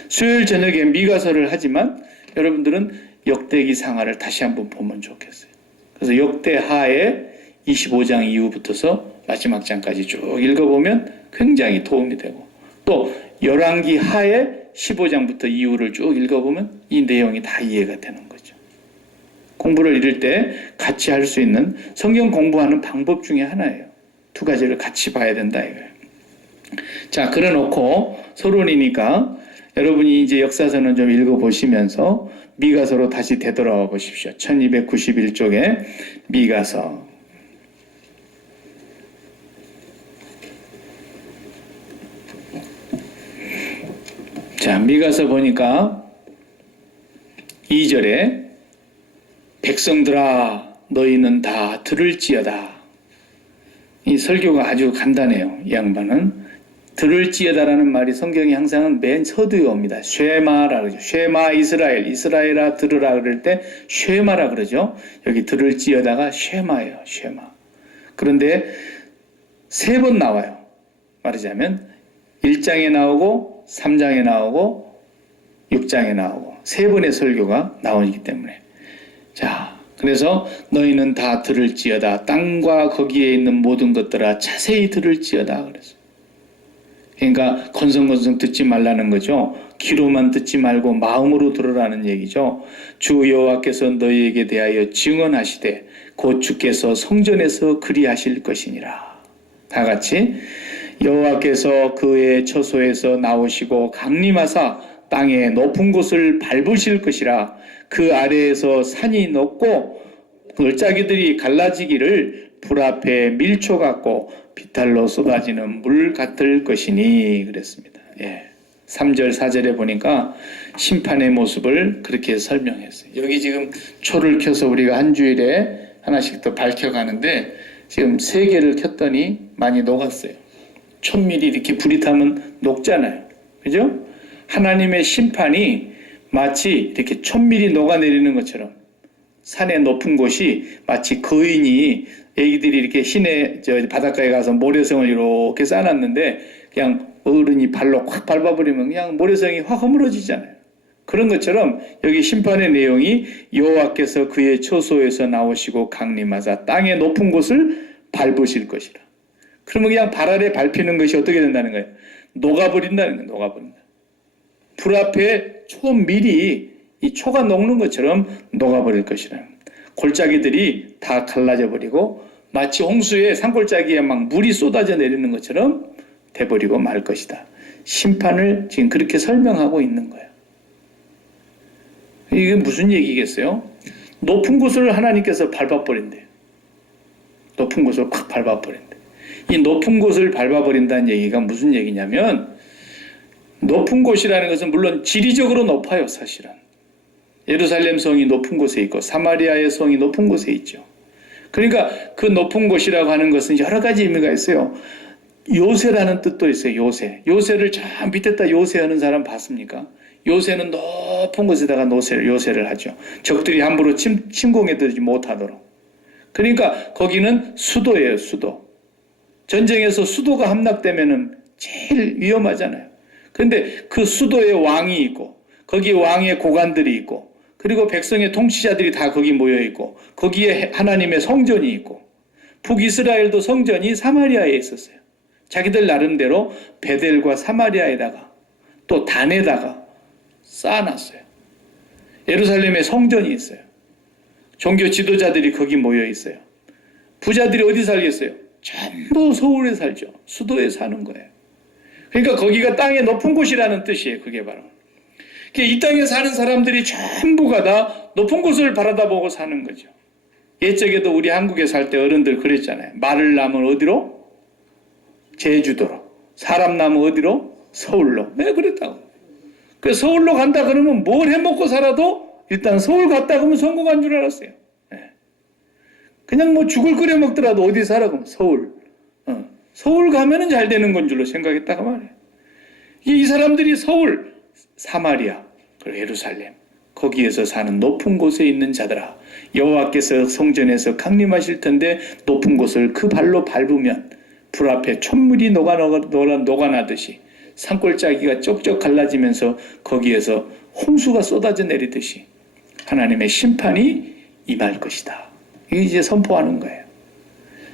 수요일 저녁에 미가서를 하지만 여러분들은 역대기 상하를 다시 한번 보면 좋겠어요. 그래서 역대하의 25장 이후부터서 마지막 장까지 쭉 읽어보면 굉장히 도움이 되고, 또 열왕기 하의 15장부터 이후를 쭉 읽어보면 이 내용이 다 이해가 되는 거죠. 공부를 이룰 때 같이 할 수 있는 성경 공부하는 방법 중에 하나예요. 두 가지를 같이 봐야 된다 이거예요. 자, 그래 놓고 서론이니까 여러분이 이제 역사서는 좀 읽어보시면서 미가서로 다시 되돌아와 보십시오. 1291쪽에 미가서. 자, 미가서 보니까 2절에 백성들아 너희는 다 들을지어다. 이 설교가 아주 간단해요. 이 양반은. 들을지어다라는 말이 성경이 항상 맨 서두에 옵니다. 쉐마라 그러죠. 쉐마 이스라엘아 들으라 그럴 때 쉐마라 그러죠. 여기 들을지어다가 쉐마예요. 쉐마. 그런데 3번 나와요. 말하자면 1장에 나오고 3장에 나오고 6장에 나오고 3번의 설교가 나오기 때문에. 자, 그래서 너희는 다 들을지어다. 땅과 거기에 있는 모든 것들아 자세히 들을지어다 그랬어요. 그러니까 건성건성 듣지 말라는 거죠. 귀로만 듣지 말고 마음으로 들으라는 얘기죠. 주 여호와께서 너희에게 대하여 증언하시되 곧 주께서 성전에서 그리하실 것이니라. 다 같이 여호와께서 그의 처소에서 나오시고 강림하사 땅의 높은 곳을 밟으실 것이라. 그 아래에서 산이 높고 골짜기들이 갈라지기를 불 앞에 밀초 같고 비탈로 쏟아지는 물 같을 것이니 그랬습니다. 3절 4절에 보니까 심판의 모습을 그렇게 설명했어요. 여기 지금 초를 켜서 우리가 한 주일에 하나씩 더 밝혀가는데 지금 3개를 켰더니 많이 녹았어요. 1000mm 이렇게 불이 타면 녹잖아요. 그죠? 하나님의 심판이 마치 이렇게 1000mm 녹아내리는 것처럼 산의 높은 곳이 마치 거인이 애기들이 이렇게 시내 바닷가에 가서 모래성을 이렇게 쌓아놨는데 그냥 어른이 발로 확 밟아버리면 그냥 모래성이 확 허물어지잖아요. 그런 것처럼 여기 심판의 내용이 여호와께서 그의 처소에서 나오시고 강림하사 땅의 높은 곳을 밟으실 것이라. 그러면 그냥 발 아래 밟히는 것이 어떻게 된다는 거예요? 녹아버린다는 거예요. 녹아버린다. 불 앞에 초밀이 이 초가 녹는 것처럼 녹아버릴 것이라. 골짜기들이 다 갈라져 버리고 마치 홍수에 산골짜기에 막 물이 쏟아져 내리는 것처럼 돼버리고 말 것이다. 심판을 지금 그렇게 설명하고 있는 거예요. 이게 무슨 얘기겠어요? 높은 곳을 하나님께서 밟아버린대요. 높은 곳을 팍 밟아버린대. 이 높은 곳을 밟아버린다는 얘기가 무슨 얘기냐면 높은 곳이라는 것은 물론 지리적으로 높아요. 사실은. 예루살렘 성이 높은 곳에 있고 사마리아의 성이 높은 곳에 있죠. 그러니까 그 높은 곳이라고 하는 것은 여러 가지 의미가 있어요. 요새라는 뜻도 있어요. 요새. 요새를 저 밑에다 요새하는 사람 봤습니까? 요새는 높은 곳에다가 요새를 하죠. 적들이 함부로 침공해 들지 못하도록. 그러니까 거기는 수도예요. 수도. 전쟁에서 수도가 함락되면은 제일 위험하잖아요. 그런데 그 수도에 왕이 있고 거기에 왕의 고관들이 있고 그리고 백성의 통치자들이 다 거기 모여 있고 거기에 하나님의 성전이 있고 북이스라엘도 성전이 사마리아에 있었어요. 자기들 나름대로 베델과 사마리아에다가 또 단에다가 쌓아놨어요. 예루살렘에 성전이 있어요. 종교 지도자들이 거기 모여 있어요. 부자들이 어디 살겠어요? 전부 서울에 살죠. 수도에 사는 거예요. 그러니까 거기가 땅의 높은 곳이라는 뜻이에요. 그게 바로. 이 땅에 사는 사람들이 전부가 다 높은 곳을 바라다보고 사는 거죠. 옛적에도 우리 한국에 살 때 어른들 그랬잖아요. 말을 낳으면 어디로? 제주도로. 사람 낳으면 어디로? 서울로. 왜 그랬다고. 그래서 서울로 간다 그러면 뭘 해먹고 살아도 일단 서울 갔다 그러면 성공한 줄 알았어요. 그냥 뭐 죽을 끓여 먹더라도 어디 살아? 그러면 서울. 서울 가면은 잘 되는 건 줄로 생각했다가 말이에요. 이 사람들이 서울, 사마리아, 그리고 예루살렘 거기에서 사는 높은 곳에 있는 자들아 여호와께서 성전에서 강림하실 텐데 높은 곳을 그 발로 밟으면 불 앞에 촛물이 녹아나듯이 산골짜기가 쪽쪽 갈라지면서 거기에서 홍수가 쏟아져 내리듯이 하나님의 심판이 임할 것이다. 이게 이제 선포하는 거예요.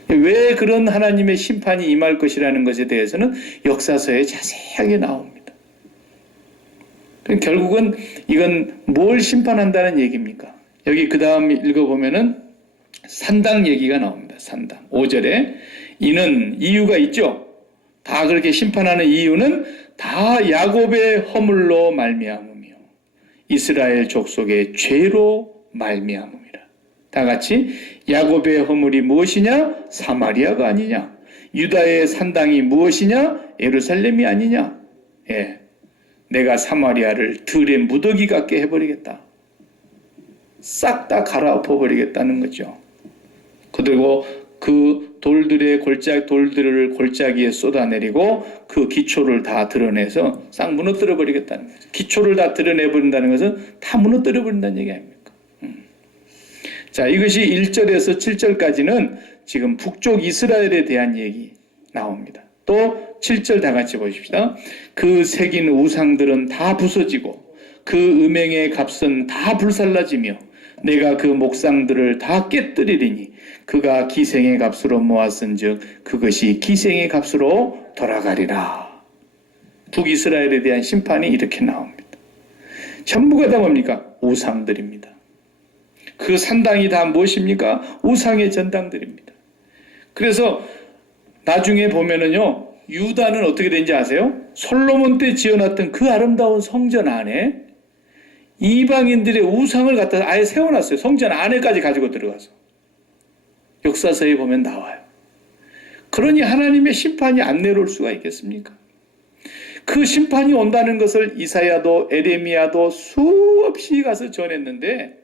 왜 그런 하나님의 심판이 임할 것이라는 것에 대해서는 역사서에 자세하게 나옵니다. 결국은 이건 뭘 심판한다는 얘기입니까? 여기 그 다음 읽어보면은 산당 얘기가 나옵니다. 산당. 5절에 이는 이유가 있죠. 다 그렇게 심판하는 이유는 다 야곱의 허물로 말미암으며 이스라엘 족속의 죄로 말미암음이라. 다 같이 야곱의 허물이 무엇이냐? 사마리아가 아니냐? 유다의 산당이 무엇이냐? 예루살렘이 아니냐? 내가 사마리아를 들의 무더기 같게 해버리겠다. 싹 다 갈아엎어버리겠다는 거죠. 그리고 그 돌들을 골짜기에 쏟아내리고 그 기초를 다 드러내서 싹 무너뜨려 버리겠다는 거죠. 기초를 다 드러내버린다는 것은 다 무너뜨려 버린다는 얘기 아닙니까? 자, 이것이 1절에서 7절까지는 지금 북쪽 이스라엘에 대한 얘기 나옵니다. 또 7절 다 같이 보십시다. 그 새긴 우상들은 다 부서지고 그 음행의 값은 다 불살라지며 내가 그 목상들을 다 깨뜨리리니 그가 기생의 값으로 모았은즉 그것이 기생의 값으로 돌아가리라. 북이스라엘에 대한 심판이 이렇게 나옵니다. 전부가 다 뭡니까? 우상들입니다. 그 산당이 다 무엇입니까? 우상의 전당들입니다. 그래서 나중에 보면은요, 유다는 어떻게 된지 아세요? 솔로몬 때 지어놨던 그 아름다운 성전 안에 이방인들의 우상을 갖다 아예 세워놨어요. 성전 안에까지 가지고 들어가서. 역사서에 보면 나와요. 그러니 하나님의 심판이 안 내려올 수가 있겠습니까? 그 심판이 온다는 것을 이사야도 에레미야도 수없이 가서 전했는데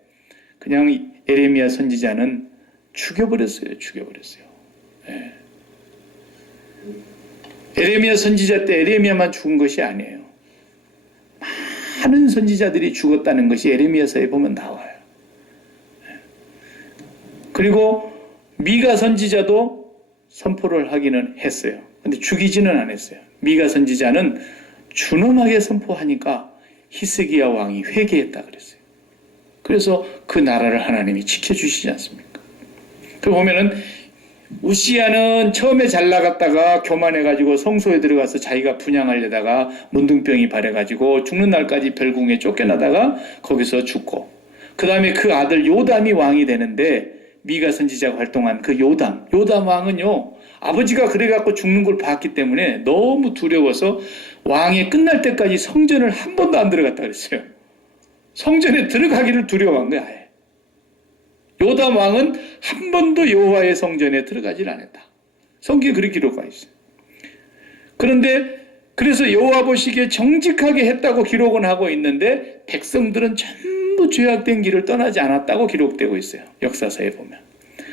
그냥 에레미야 선지자는 죽여버렸어요. 네. 에레미야 선지자 때 에레미야만 죽은 것이 아니에요. 많은 선지자들이 죽었다는 것이 에레미야서에 보면 나와요. 그리고 미가 선지자도 선포를 하기는 했어요. 근데 죽이지는 않았어요. 미가 선지자는 준엄하게 선포하니까 히스기야 왕이 회개했다 그랬어요. 그래서 그 나라를 하나님이 지켜주시지 않습니까? 그 보면은 우시야는 처음에 잘 나갔다가 교만해가지고 성소에 들어가서 자기가 분양하려다가 문둥병이 발해가지고 죽는 날까지 별궁에 쫓겨나다가 거기서 죽고, 그 다음에 그 아들 요담이 왕이 되는데 미가 선지자가 활동한 그 요담 왕은요, 아버지가 그래갖고 죽는 걸 봤기 때문에 너무 두려워서 왕이 끝날 때까지 성전을 한 번도 안 들어갔다 그랬어요. 성전에 들어가기를 두려워한 거야. 아예. 요담 왕은 한 번도 여호와의 성전에 들어가질 않았다. 성경에 그렇게 기록하고 있어요. 그런데 그래서 여호와 보시기에 정직하게 했다고 기록은 하고 있는데 백성들은 전부 죄악된 길을 떠나지 않았다고 기록되고 있어요. 역사서에 보면.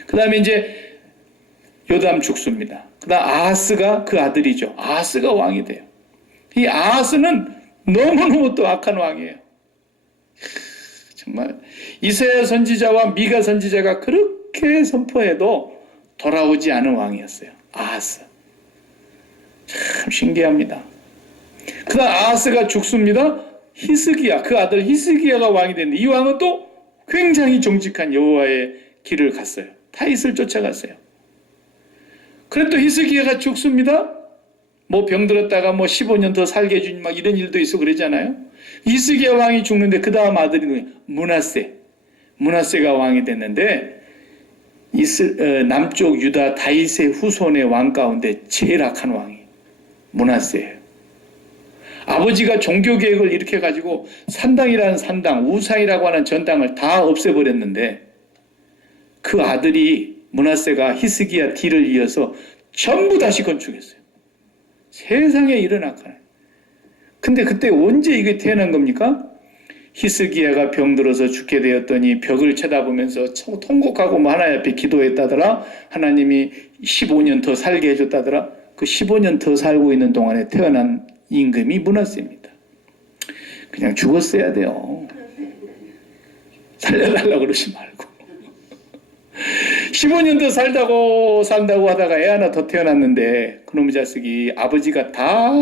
그 다음에 이제 요담 죽습니다. 그 다음 아하스가 그 아들이죠. 아하스가 왕이 돼요. 이 아하스는 너무너무 또 악한 왕이에요. 정말 이사야 선지자와 미가 선지자가 그렇게 선포해도 돌아오지 않은 왕이었어요. 아하스. 참 신기합니다. 그 다음 아하스가 죽습니다. 히스기야, 그 아들 히스기야가 왕이 됐는데 이 왕은 또 굉장히 정직한 여호와의 길을 갔어요. 다윗을 쫓아갔어요. 그래 또 히스기야가 죽습니다. 뭐 병들었다가 뭐 15년 더 살게 해주니 막 이런 일도 있어 그러잖아요. 히스기야 왕이 죽는데 그 다음 아들이 므낫세가 왕이 됐는데 남쪽 유다 다윗의 후손의 왕 가운데 제일 악한 왕이 므낫세예요. 아버지가 종교 계획을 이렇게 가지고 산당이라는 산당, 우상이라고 하는 전당을 다 없애버렸는데 그 아들이 므낫세가 히스기야 뒤를 이어서 전부 다시 건축했어요. 세상에 이런 악한. 근데 그때 언제 이게 태어난 겁니까? 히스기야가 병들어서 죽게 되었더니 벽을 쳐다보면서 통곡하고 뭐 하나님 앞에 기도했다더라. 하나님이 15년 더 살게 해줬다더라. 그 15년 더 살고 있는 동안에 태어난 임금이 므낫세입니다. 그냥 죽었어야 돼요. 살려달라고 그러지 말고. 15년 더 산다고 하다가 애 하나 더 태어났는데 그놈의 자식이 아버지가 다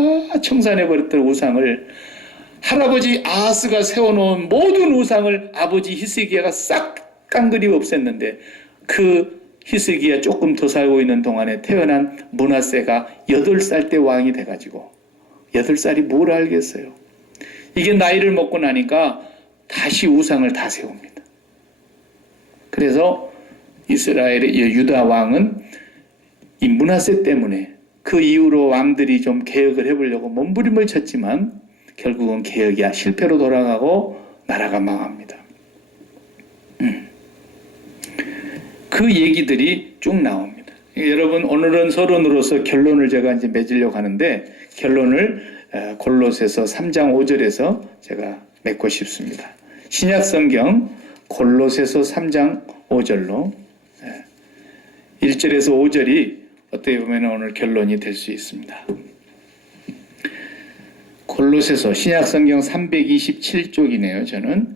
청산해버렸던 우상을, 할아버지 아하스가 세워놓은 모든 우상을 아버지 히스기야가 싹 깡그리 없앴는데 그 히스기야 조금 더 살고 있는 동안에 태어난 므낫세가 8살 때 왕이 돼가지고 8살이 뭘 알겠어요. 이게 나이를 먹고 나니까 다시 우상을 다 세웁니다. 그래서 이스라엘의 유다 왕은 이 므낫세 때문에 그 이후로 왕들이 좀 개혁을 해보려고 몸부림을 쳤지만 결국은 개혁이 실패로 돌아가고 나라가 망합니다. 그 얘기들이 쭉 나옵니다. 여러분 오늘은 서론으로서 결론을 제가 이제 맺으려고 하는데 결론을 골로새서 3장 5절에서 제가 맺고 싶습니다. 신약 성경 골로새서 3장 5절로 1절에서 5절이 어떻게 보면 오늘 결론이 될 수 있습니다. 골로새서 신약 성경 327쪽이네요. 저는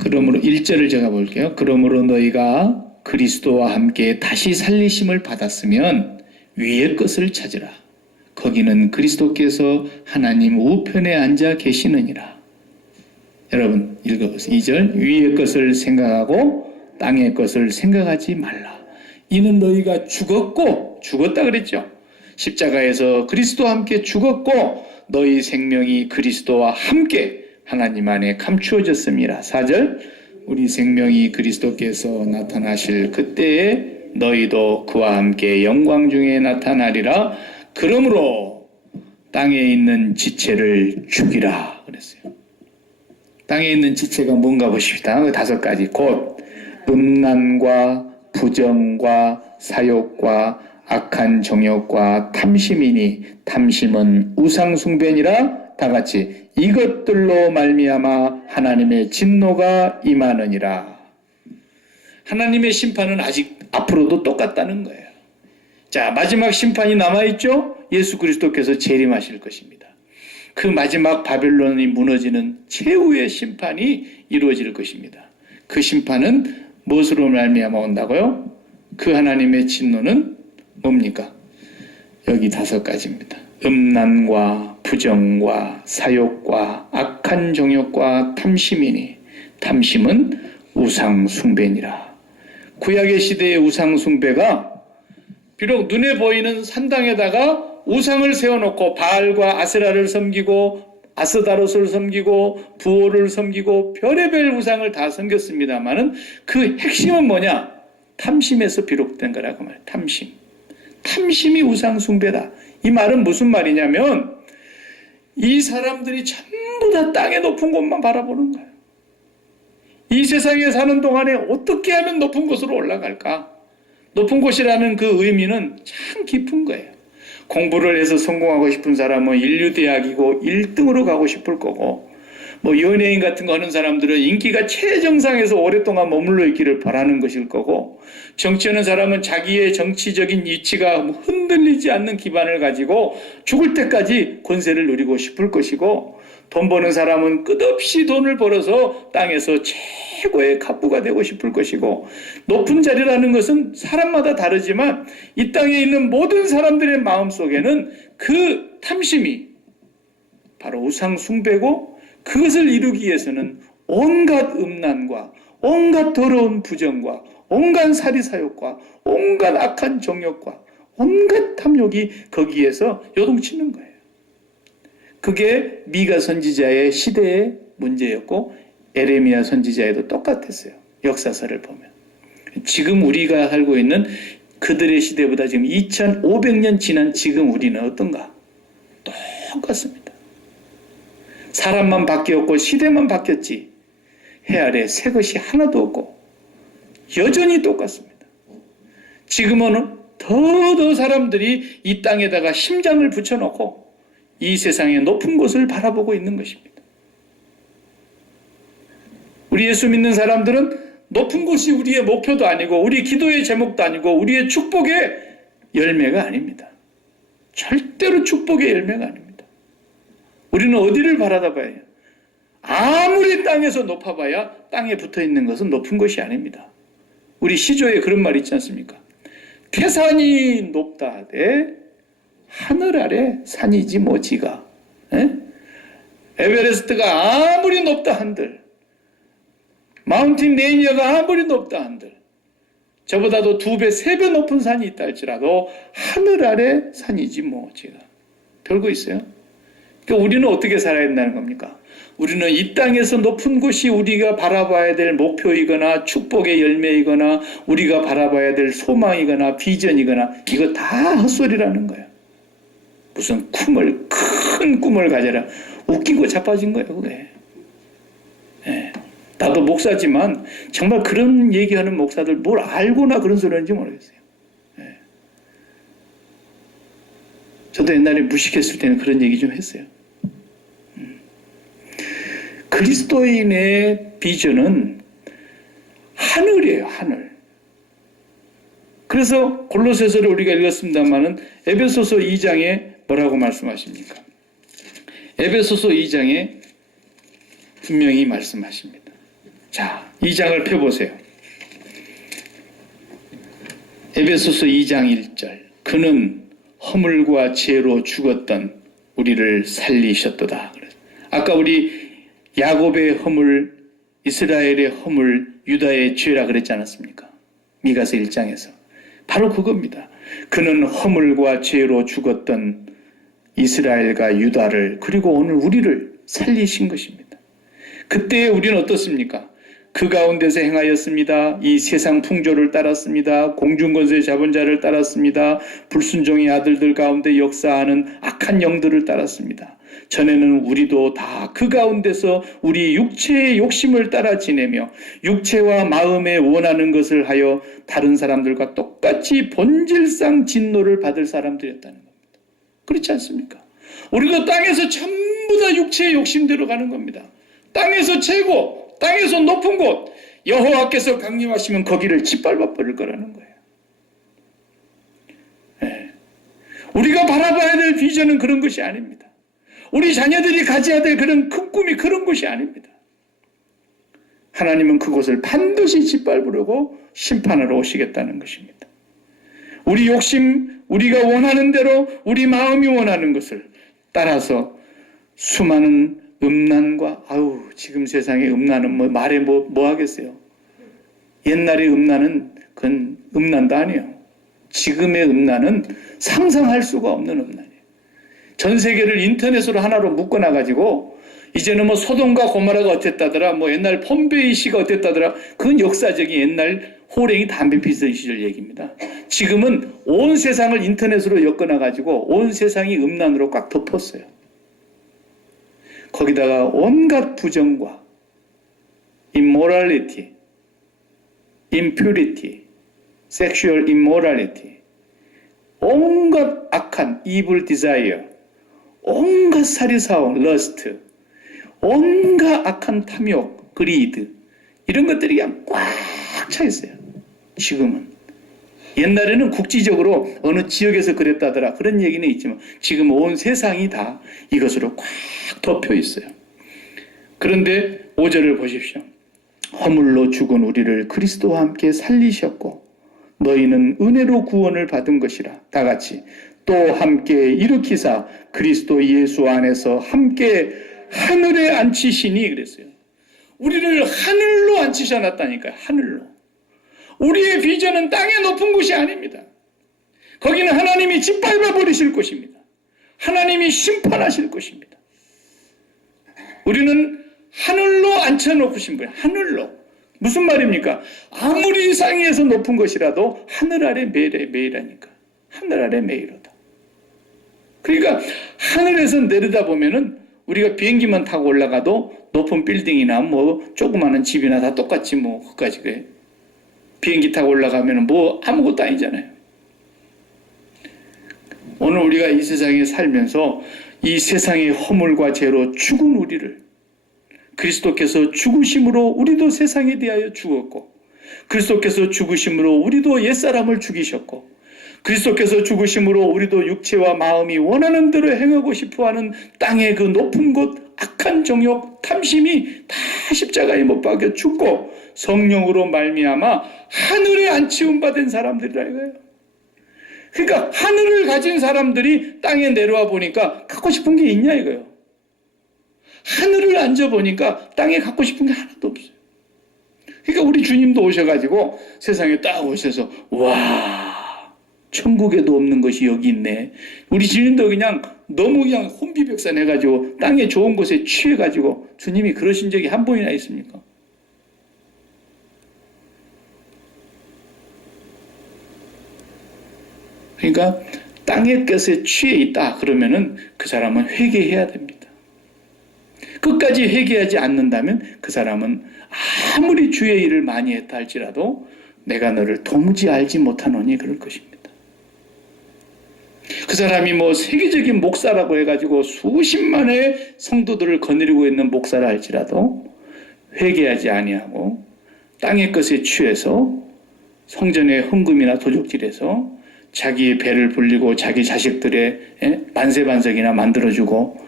그러므로 1절을 제가 볼게요. 그러므로 너희가 그리스도와 함께 다시 살리심을 받았으면 위의 것을 찾으라. 거기는 그리스도께서 하나님 우편에 앉아 계시느니라. 여러분 읽어보세요. 2절 위의 것을 생각하고 땅의 것을 생각하지 말라. 이는 너희가 죽었다 그랬죠. 십자가에서 그리스도와 함께 죽었고 너희 생명이 그리스도와 함께 하나님 안에 감추어졌습니다. 4절 우리 생명이 그리스도께서 나타나실 그때에 너희도 그와 함께 영광 중에 나타나리라. 그러므로 땅에 있는 지체를 죽이라 그랬어요. 땅에 있는 지체가 뭔가 보십시다. 5가지 곧 음란과 부정과 사욕과 악한 정욕과 탐심이니 탐심은 우상숭배니라. 다같이 이것들로 말미암아 하나님의 진노가 임하느니라. 하나님의 심판은 아직 앞으로도 똑같다는 거예요. 자, 마지막 심판이 남아있죠? 예수 그리스도께서 재림하실 것입니다. 그 마지막 바벨론이 무너지는 최후의 심판이 이루어질 것입니다. 그 심판은 무엇으로 말미암아 온다고요? 그 하나님의 진노는 뭡니까? 여기 5가지입니다. 음란과 부정과 사욕과 악한 정욕과 탐심이니 탐심은 우상 숭배니라. 구약의 시대의 우상 숭배가 비록 눈에 보이는 산당에다가 우상을 세워놓고 바알과 아세라를 섬기고 아스다롯을 섬기고 부호를 섬기고 별의별 우상을 다 섬겼습니다만은 그 핵심은 뭐냐? 탐심에서 비롯된 거라고 말해요. 탐심. 탐심이 우상 숭배다. 이 말은 무슨 말이냐면 이 사람들이 전부 다 땅의 높은 곳만 바라보는 거예요. 이 세상에 사는 동안에 어떻게 하면 높은 곳으로 올라갈까? 높은 곳이라는 그 의미는 참 깊은 거예요. 공부를 해서 성공하고 싶은 사람은 인류대학이고 1등으로 가고 싶을 거고, 뭐 연예인 같은 거 하는 사람들은 인기가 최정상에서 오랫동안 머물러 있기를 바라는 것일 거고, 정치하는 사람은 자기의 정치적인 위치가 흔들리지 않는 기반을 가지고 죽을 때까지 권세를 누리고 싶을 것이고, 돈 버는 사람은 끝없이 돈을 벌어서 땅에서 최고의 갑부가 되고 싶을 것이고, 높은 자리라는 것은 사람마다 다르지만 이 땅에 있는 모든 사람들의 마음속에는 그 탐심이 바로 우상 숭배고, 그것을 이루기 위해서는 온갖 음란과 온갖 더러운 부정과 온갖 사리사욕과 온갖 악한 정욕과 온갖 탐욕이 거기에서 요동치는 거예요. 그게 미가 선지자의 시대의 문제였고 에레미야 선지자에도 똑같았어요. 역사서를 보면. 지금 우리가 살고 있는 그들의 시대보다 지금 2500년 지난 지금 우리는 어떤가? 똑같습니다. 사람만 바뀌었고 시대만 바뀌었지 해 아래 새 것이 하나도 없고 여전히 똑같습니다. 지금은 더 사람들이 이 땅에다가 심장을 붙여놓고 이 세상의 높은 곳을 바라보고 있는 것입니다. 우리 예수 믿는 사람들은 높은 곳이 우리의 목표도 아니고 우리 기도의 제목도 아니고 우리의 축복의 열매가 아닙니다. 절대로 축복의 열매가 아닙니다. 우리는 어디를 바라다 봐야 해요? 아무리 땅에서 높아봐야 땅에 붙어있는 것은 높은 것이 아닙니다. 우리 시조에 그런 말 있지 않습니까? 태산이 높다 하되 하늘 아래 산이지 뭐지가. 에베레스트가 아무리 높다 한들, 마운틴 레이니어가 아무리 높다 한들, 저보다도 2배, 3배 높은 산이 있다 할지라도 하늘 아래 산이지 뭐지가. 별거 있어요? 그러니까 우리는 어떻게 살아야 된다는 겁니까? 우리는 이 땅에서 높은 곳이 우리가 바라봐야 될 목표이거나 축복의 열매이거나 우리가 바라봐야 될 소망이거나 비전이거나 이거 다 헛소리라는 거예요. 무슨 큰 꿈을 가져라. 웃기고 자빠진 거예요, 그게. 예. 나도 목사지만 정말 그런 얘기하는 목사들 뭘 알고나 그런 소리 하는지 모르겠어요. 예. 저도 옛날에 무식했을 때는 그런 얘기 좀 했어요. 그리스도인의 비전은 하늘이에요, 하늘. 그래서 골로새서를 우리가 읽었습니다마는 에베소서 2장에 뭐라고 말씀하십니까? 에베소서 2장에 분명히 말씀하십니다. 자, 2장을 펴보세요. 에베소서 2장 1절. 그는 허물과 죄로 죽었던 우리를 살리셨도다. 아까 우리 야곱의 허물, 이스라엘의 허물, 유다의 죄라 그랬지 않았습니까? 미가서 1장에서. 바로 그겁니다. 그는 허물과 죄로 죽었던 이스라엘과 유다를 그리고 오늘 우리를 살리신 것입니다. 그때 우리는 어떻습니까? 그 가운데서 행하였습니다. 이 세상 풍조를 따랐습니다. 공중권세 잡은 자를 따랐습니다. 불순종의 아들들 가운데 역사하는 악한 영들을 따랐습니다. 전에는 우리도 다 그 가운데서 우리 육체의 욕심을 따라 지내며 육체와 마음에 원하는 것을 하여 다른 사람들과 똑같이 본질상 진노를 받을 사람들이었다는 겁니다. 그렇지 않습니까? 우리도 땅에서 전부 다 육체의 욕심대로 가는 겁니다. 땅에서 최고, 땅에서 높은 곳, 여호와께서 강림하시면 거기를 짓밟아 버릴 거라는 거예요. 네. 우리가 바라봐야 될 비전은 그런 것이 아닙니다. 우리 자녀들이 가져야 될 그런 큰 꿈이 그런 것이 아닙니다. 하나님은 그곳을 반드시 짓밟으려고 심판하러 오시겠다는 것입니다. 우리 욕심, 우리가 원하는 대로 우리 마음이 원하는 것을 따라서 수많은 음란과 지금 세상의 음란은 말해 뭐 하겠어요. 옛날의 음란은 그건 음란도 아니에요. 지금의 음란은 상상할 수가 없는 음란이에요. 전 세계를 인터넷으로 하나로 묶어놔가지고 이제는 소돔과 고모라가 어땠다더라, 옛날 폼베이 시가 어땠다더라, 그건 역사적인 옛날 호랭이 담배 피던 시절 얘기입니다. 지금은 온 세상을 인터넷으로 엮어놔가지고 온 세상이 음란으로 꽉 덮었어요. 거기다가 온갖 부정과 immorality, impurity, sexual immorality, 온갖 악한 evil desire, 온갖 사리사욕, lust, 온갖 악한 탐욕, greed, 이런 것들이 그냥 꽉 차 있어요. 지금은. 옛날에는 국지적으로 어느 지역에서 그랬다더라 그런 얘기는 있지만 지금 온 세상이 다 이것으로 꽉 덮여 있어요. 그런데 5절을 보십시오. 허물로 죽은 우리를 그리스도와 함께 살리셨고 너희는 은혜로 구원을 받은 것이라. 다 같이 또 함께 일으키사 그리스도 예수 안에서 함께 하늘에 앉히시니 그랬어요. 우리를 하늘로 앉히셔놨다니까요. 하늘로. 우리의 비전은 땅의 높은 곳이 아닙니다. 거기는 하나님이 짓밟아 버리실 곳입니다. 하나님이 심판하실 곳입니다. 우리는 하늘로 앉혀놓으신 분이에요. 하늘로. 무슨 말입니까? 아무리 상위에서 높은 것이라도 하늘 아래 매일하니까. 하늘 아래 매일하다. 그러니까 하늘에서 내려다 보면은 우리가 비행기만 타고 올라가도 높은 빌딩이나 조그마한 집이나 다 똑같이 그까지 그래. 비행기 타고 올라가면 아무것도 아니잖아요. 오늘 우리가 이 세상에 살면서 이 세상의 허물과 죄로 죽은 우리를 그리스도께서 죽으심으로 우리도 세상에 대하여 죽었고 그리스도께서 죽으심으로 우리도 옛사람을 죽이셨고 그리스도께서 죽으심으로 우리도 육체와 마음이 원하는 대로 행하고 싶어하는 땅의 그 높은 곳 악한 정욕 탐심이 다 십자가에 못 박혀 죽고 성령으로 말미암아 하늘에 안치움 받은 사람들이라 이거예요. 그러니까 하늘을 가진 사람들이 땅에 내려와 보니까 갖고 싶은 게 있냐 이거예요. 하늘을 앉아보니까 땅에 갖고 싶은 게 하나도 없어요. 그러니까 우리 주님도 오셔가지고 세상에 딱 오셔서 와 천국에도 없는 것이 여기 있네. 우리 주님도 너무 혼비백산 해가지고 땅에 좋은 곳에 취해가지고 주님이 그러신 적이 한 번이나 있습니까? 그러니까 땅의 것에 취해 있다 그러면은 그 사람은 회개해야 됩니다. 끝까지 회개하지 않는다면 그 사람은 아무리 주의 일을 많이 했다 할지라도 내가 너를 도무지 알지 못하노니 그럴 것입니다. 그 사람이 세계적인 목사라고 해가지고 수십만의 성도들을 거느리고 있는 목사라 할지라도 회개하지 아니하고 땅의 것에 취해서 성전의 헌금이나 도적질해서 자기의 배를 불리고 자기 자식들의 만세반석이나 만들어주고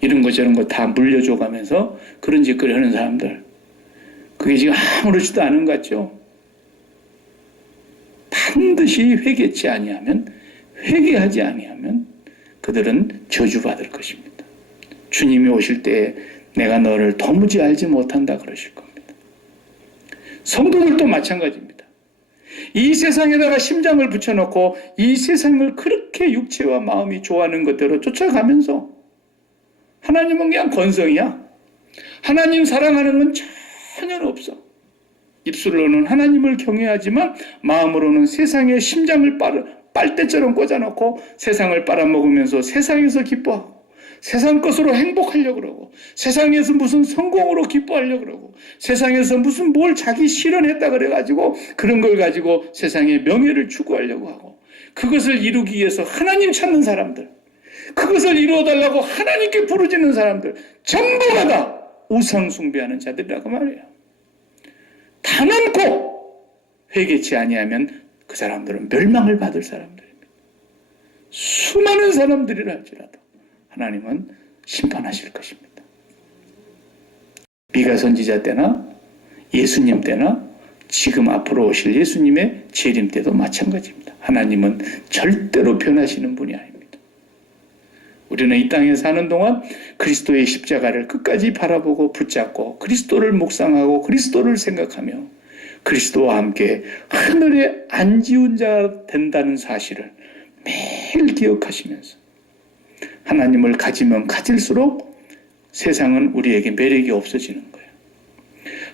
이런 거 저런 거 다 물려줘가면서 그런 짓거리 하는 사람들 그게 지금 아무렇지도 않은 것 같죠? 반드시 회개하지 아니하면 그들은 저주받을 것입니다. 주님이 오실 때 내가 너를 도무지 알지 못한다 그러실 겁니다. 성도들도 마찬가지입니다. 이 세상에다가 심장을 붙여놓고 이 세상을 그렇게 육체와 마음이 좋아하는 것대로 쫓아가면서 하나님은 그냥 건성이야. 하나님 사랑하는 건 전혀 없어. 입술로는 하나님을 경외하지만 마음으로는 세상의 심장을 빨대처럼 꽂아놓고 세상을 빨아먹으면서 세상에서 기뻐하고 세상 것으로 행복하려고 그러고 세상에서 무슨 성공으로 기뻐하려고 그러고 세상에서 무슨 뭘 자기 실현했다 그래가지고 그런 걸 가지고 세상의 명예를 추구하려고 하고 그것을 이루기 위해서 하나님 찾는 사람들, 그것을 이루어달라고 하나님께 부르짖는 사람들 전부가 다 우상 숭배하는 자들이라고 말이에요. 단언코 회개치 아니하면 그 사람들은 멸망을 받을 사람들입니다. 수많은 사람들이라 할지라도 하나님은 심판하실 것입니다. 미가 선지자 때나 예수님 때나 지금 앞으로 오실 예수님의 재림 때도 마찬가지입니다. 하나님은 절대로 변하시는 분이 아닙니다. 우리는 이 땅에 사는 동안 그리스도의 십자가를 끝까지 바라보고 붙잡고 그리스도를 묵상하고 그리스도를 생각하며 그리스도와 함께 하늘에 안지운 자가 된다는 사실을 매일 기억하시면서 하나님을 가지면 가질수록 세상은 우리에게 매력이 없어지는 거예요.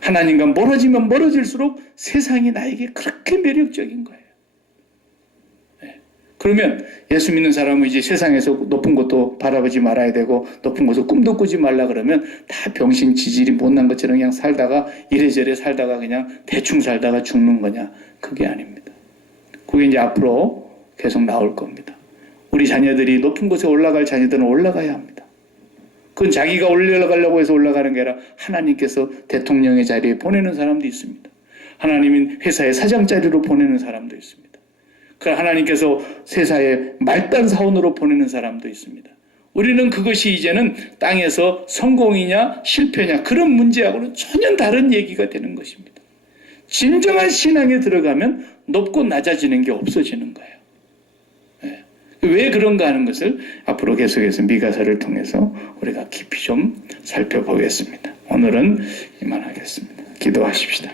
하나님과 멀어지면 멀어질수록 세상이 나에게 그렇게 매력적인 거예요. 네. 그러면 예수 믿는 사람은 이제 세상에서 높은 것도 바라보지 말아야 되고 높은 것을 꿈도 꾸지 말라 그러면 다 병신 지질이 못난 것처럼 그냥 살다가 이래저래 살다가 그냥 대충 살다가 죽는 거냐? 그게 아닙니다. 그게 이제 앞으로 계속 나올 겁니다. 우리 자녀들이 높은 곳에 올라갈 자녀들은 올라가야 합니다. 그건 자기가 올라가려고 해서 올라가는 게 아니라 하나님께서 대통령의 자리에 보내는 사람도 있습니다. 하나님은 회사의 사장 자리로 보내는 사람도 있습니다. 그 하나님께서 세상의 말단 사원으로 보내는 사람도 있습니다. 우리는 그것이 이제는 땅에서 성공이냐 실패냐 그런 문제하고는 전혀 다른 얘기가 되는 것입니다. 진정한 신앙에 들어가면 높고 낮아지는 게 없어지는 거예요. 왜 그런가 하는 것을 앞으로 계속해서 미가서를 통해서 우리가 깊이 좀 살펴보겠습니다. 오늘은 이만하겠습니다. 기도하십시다.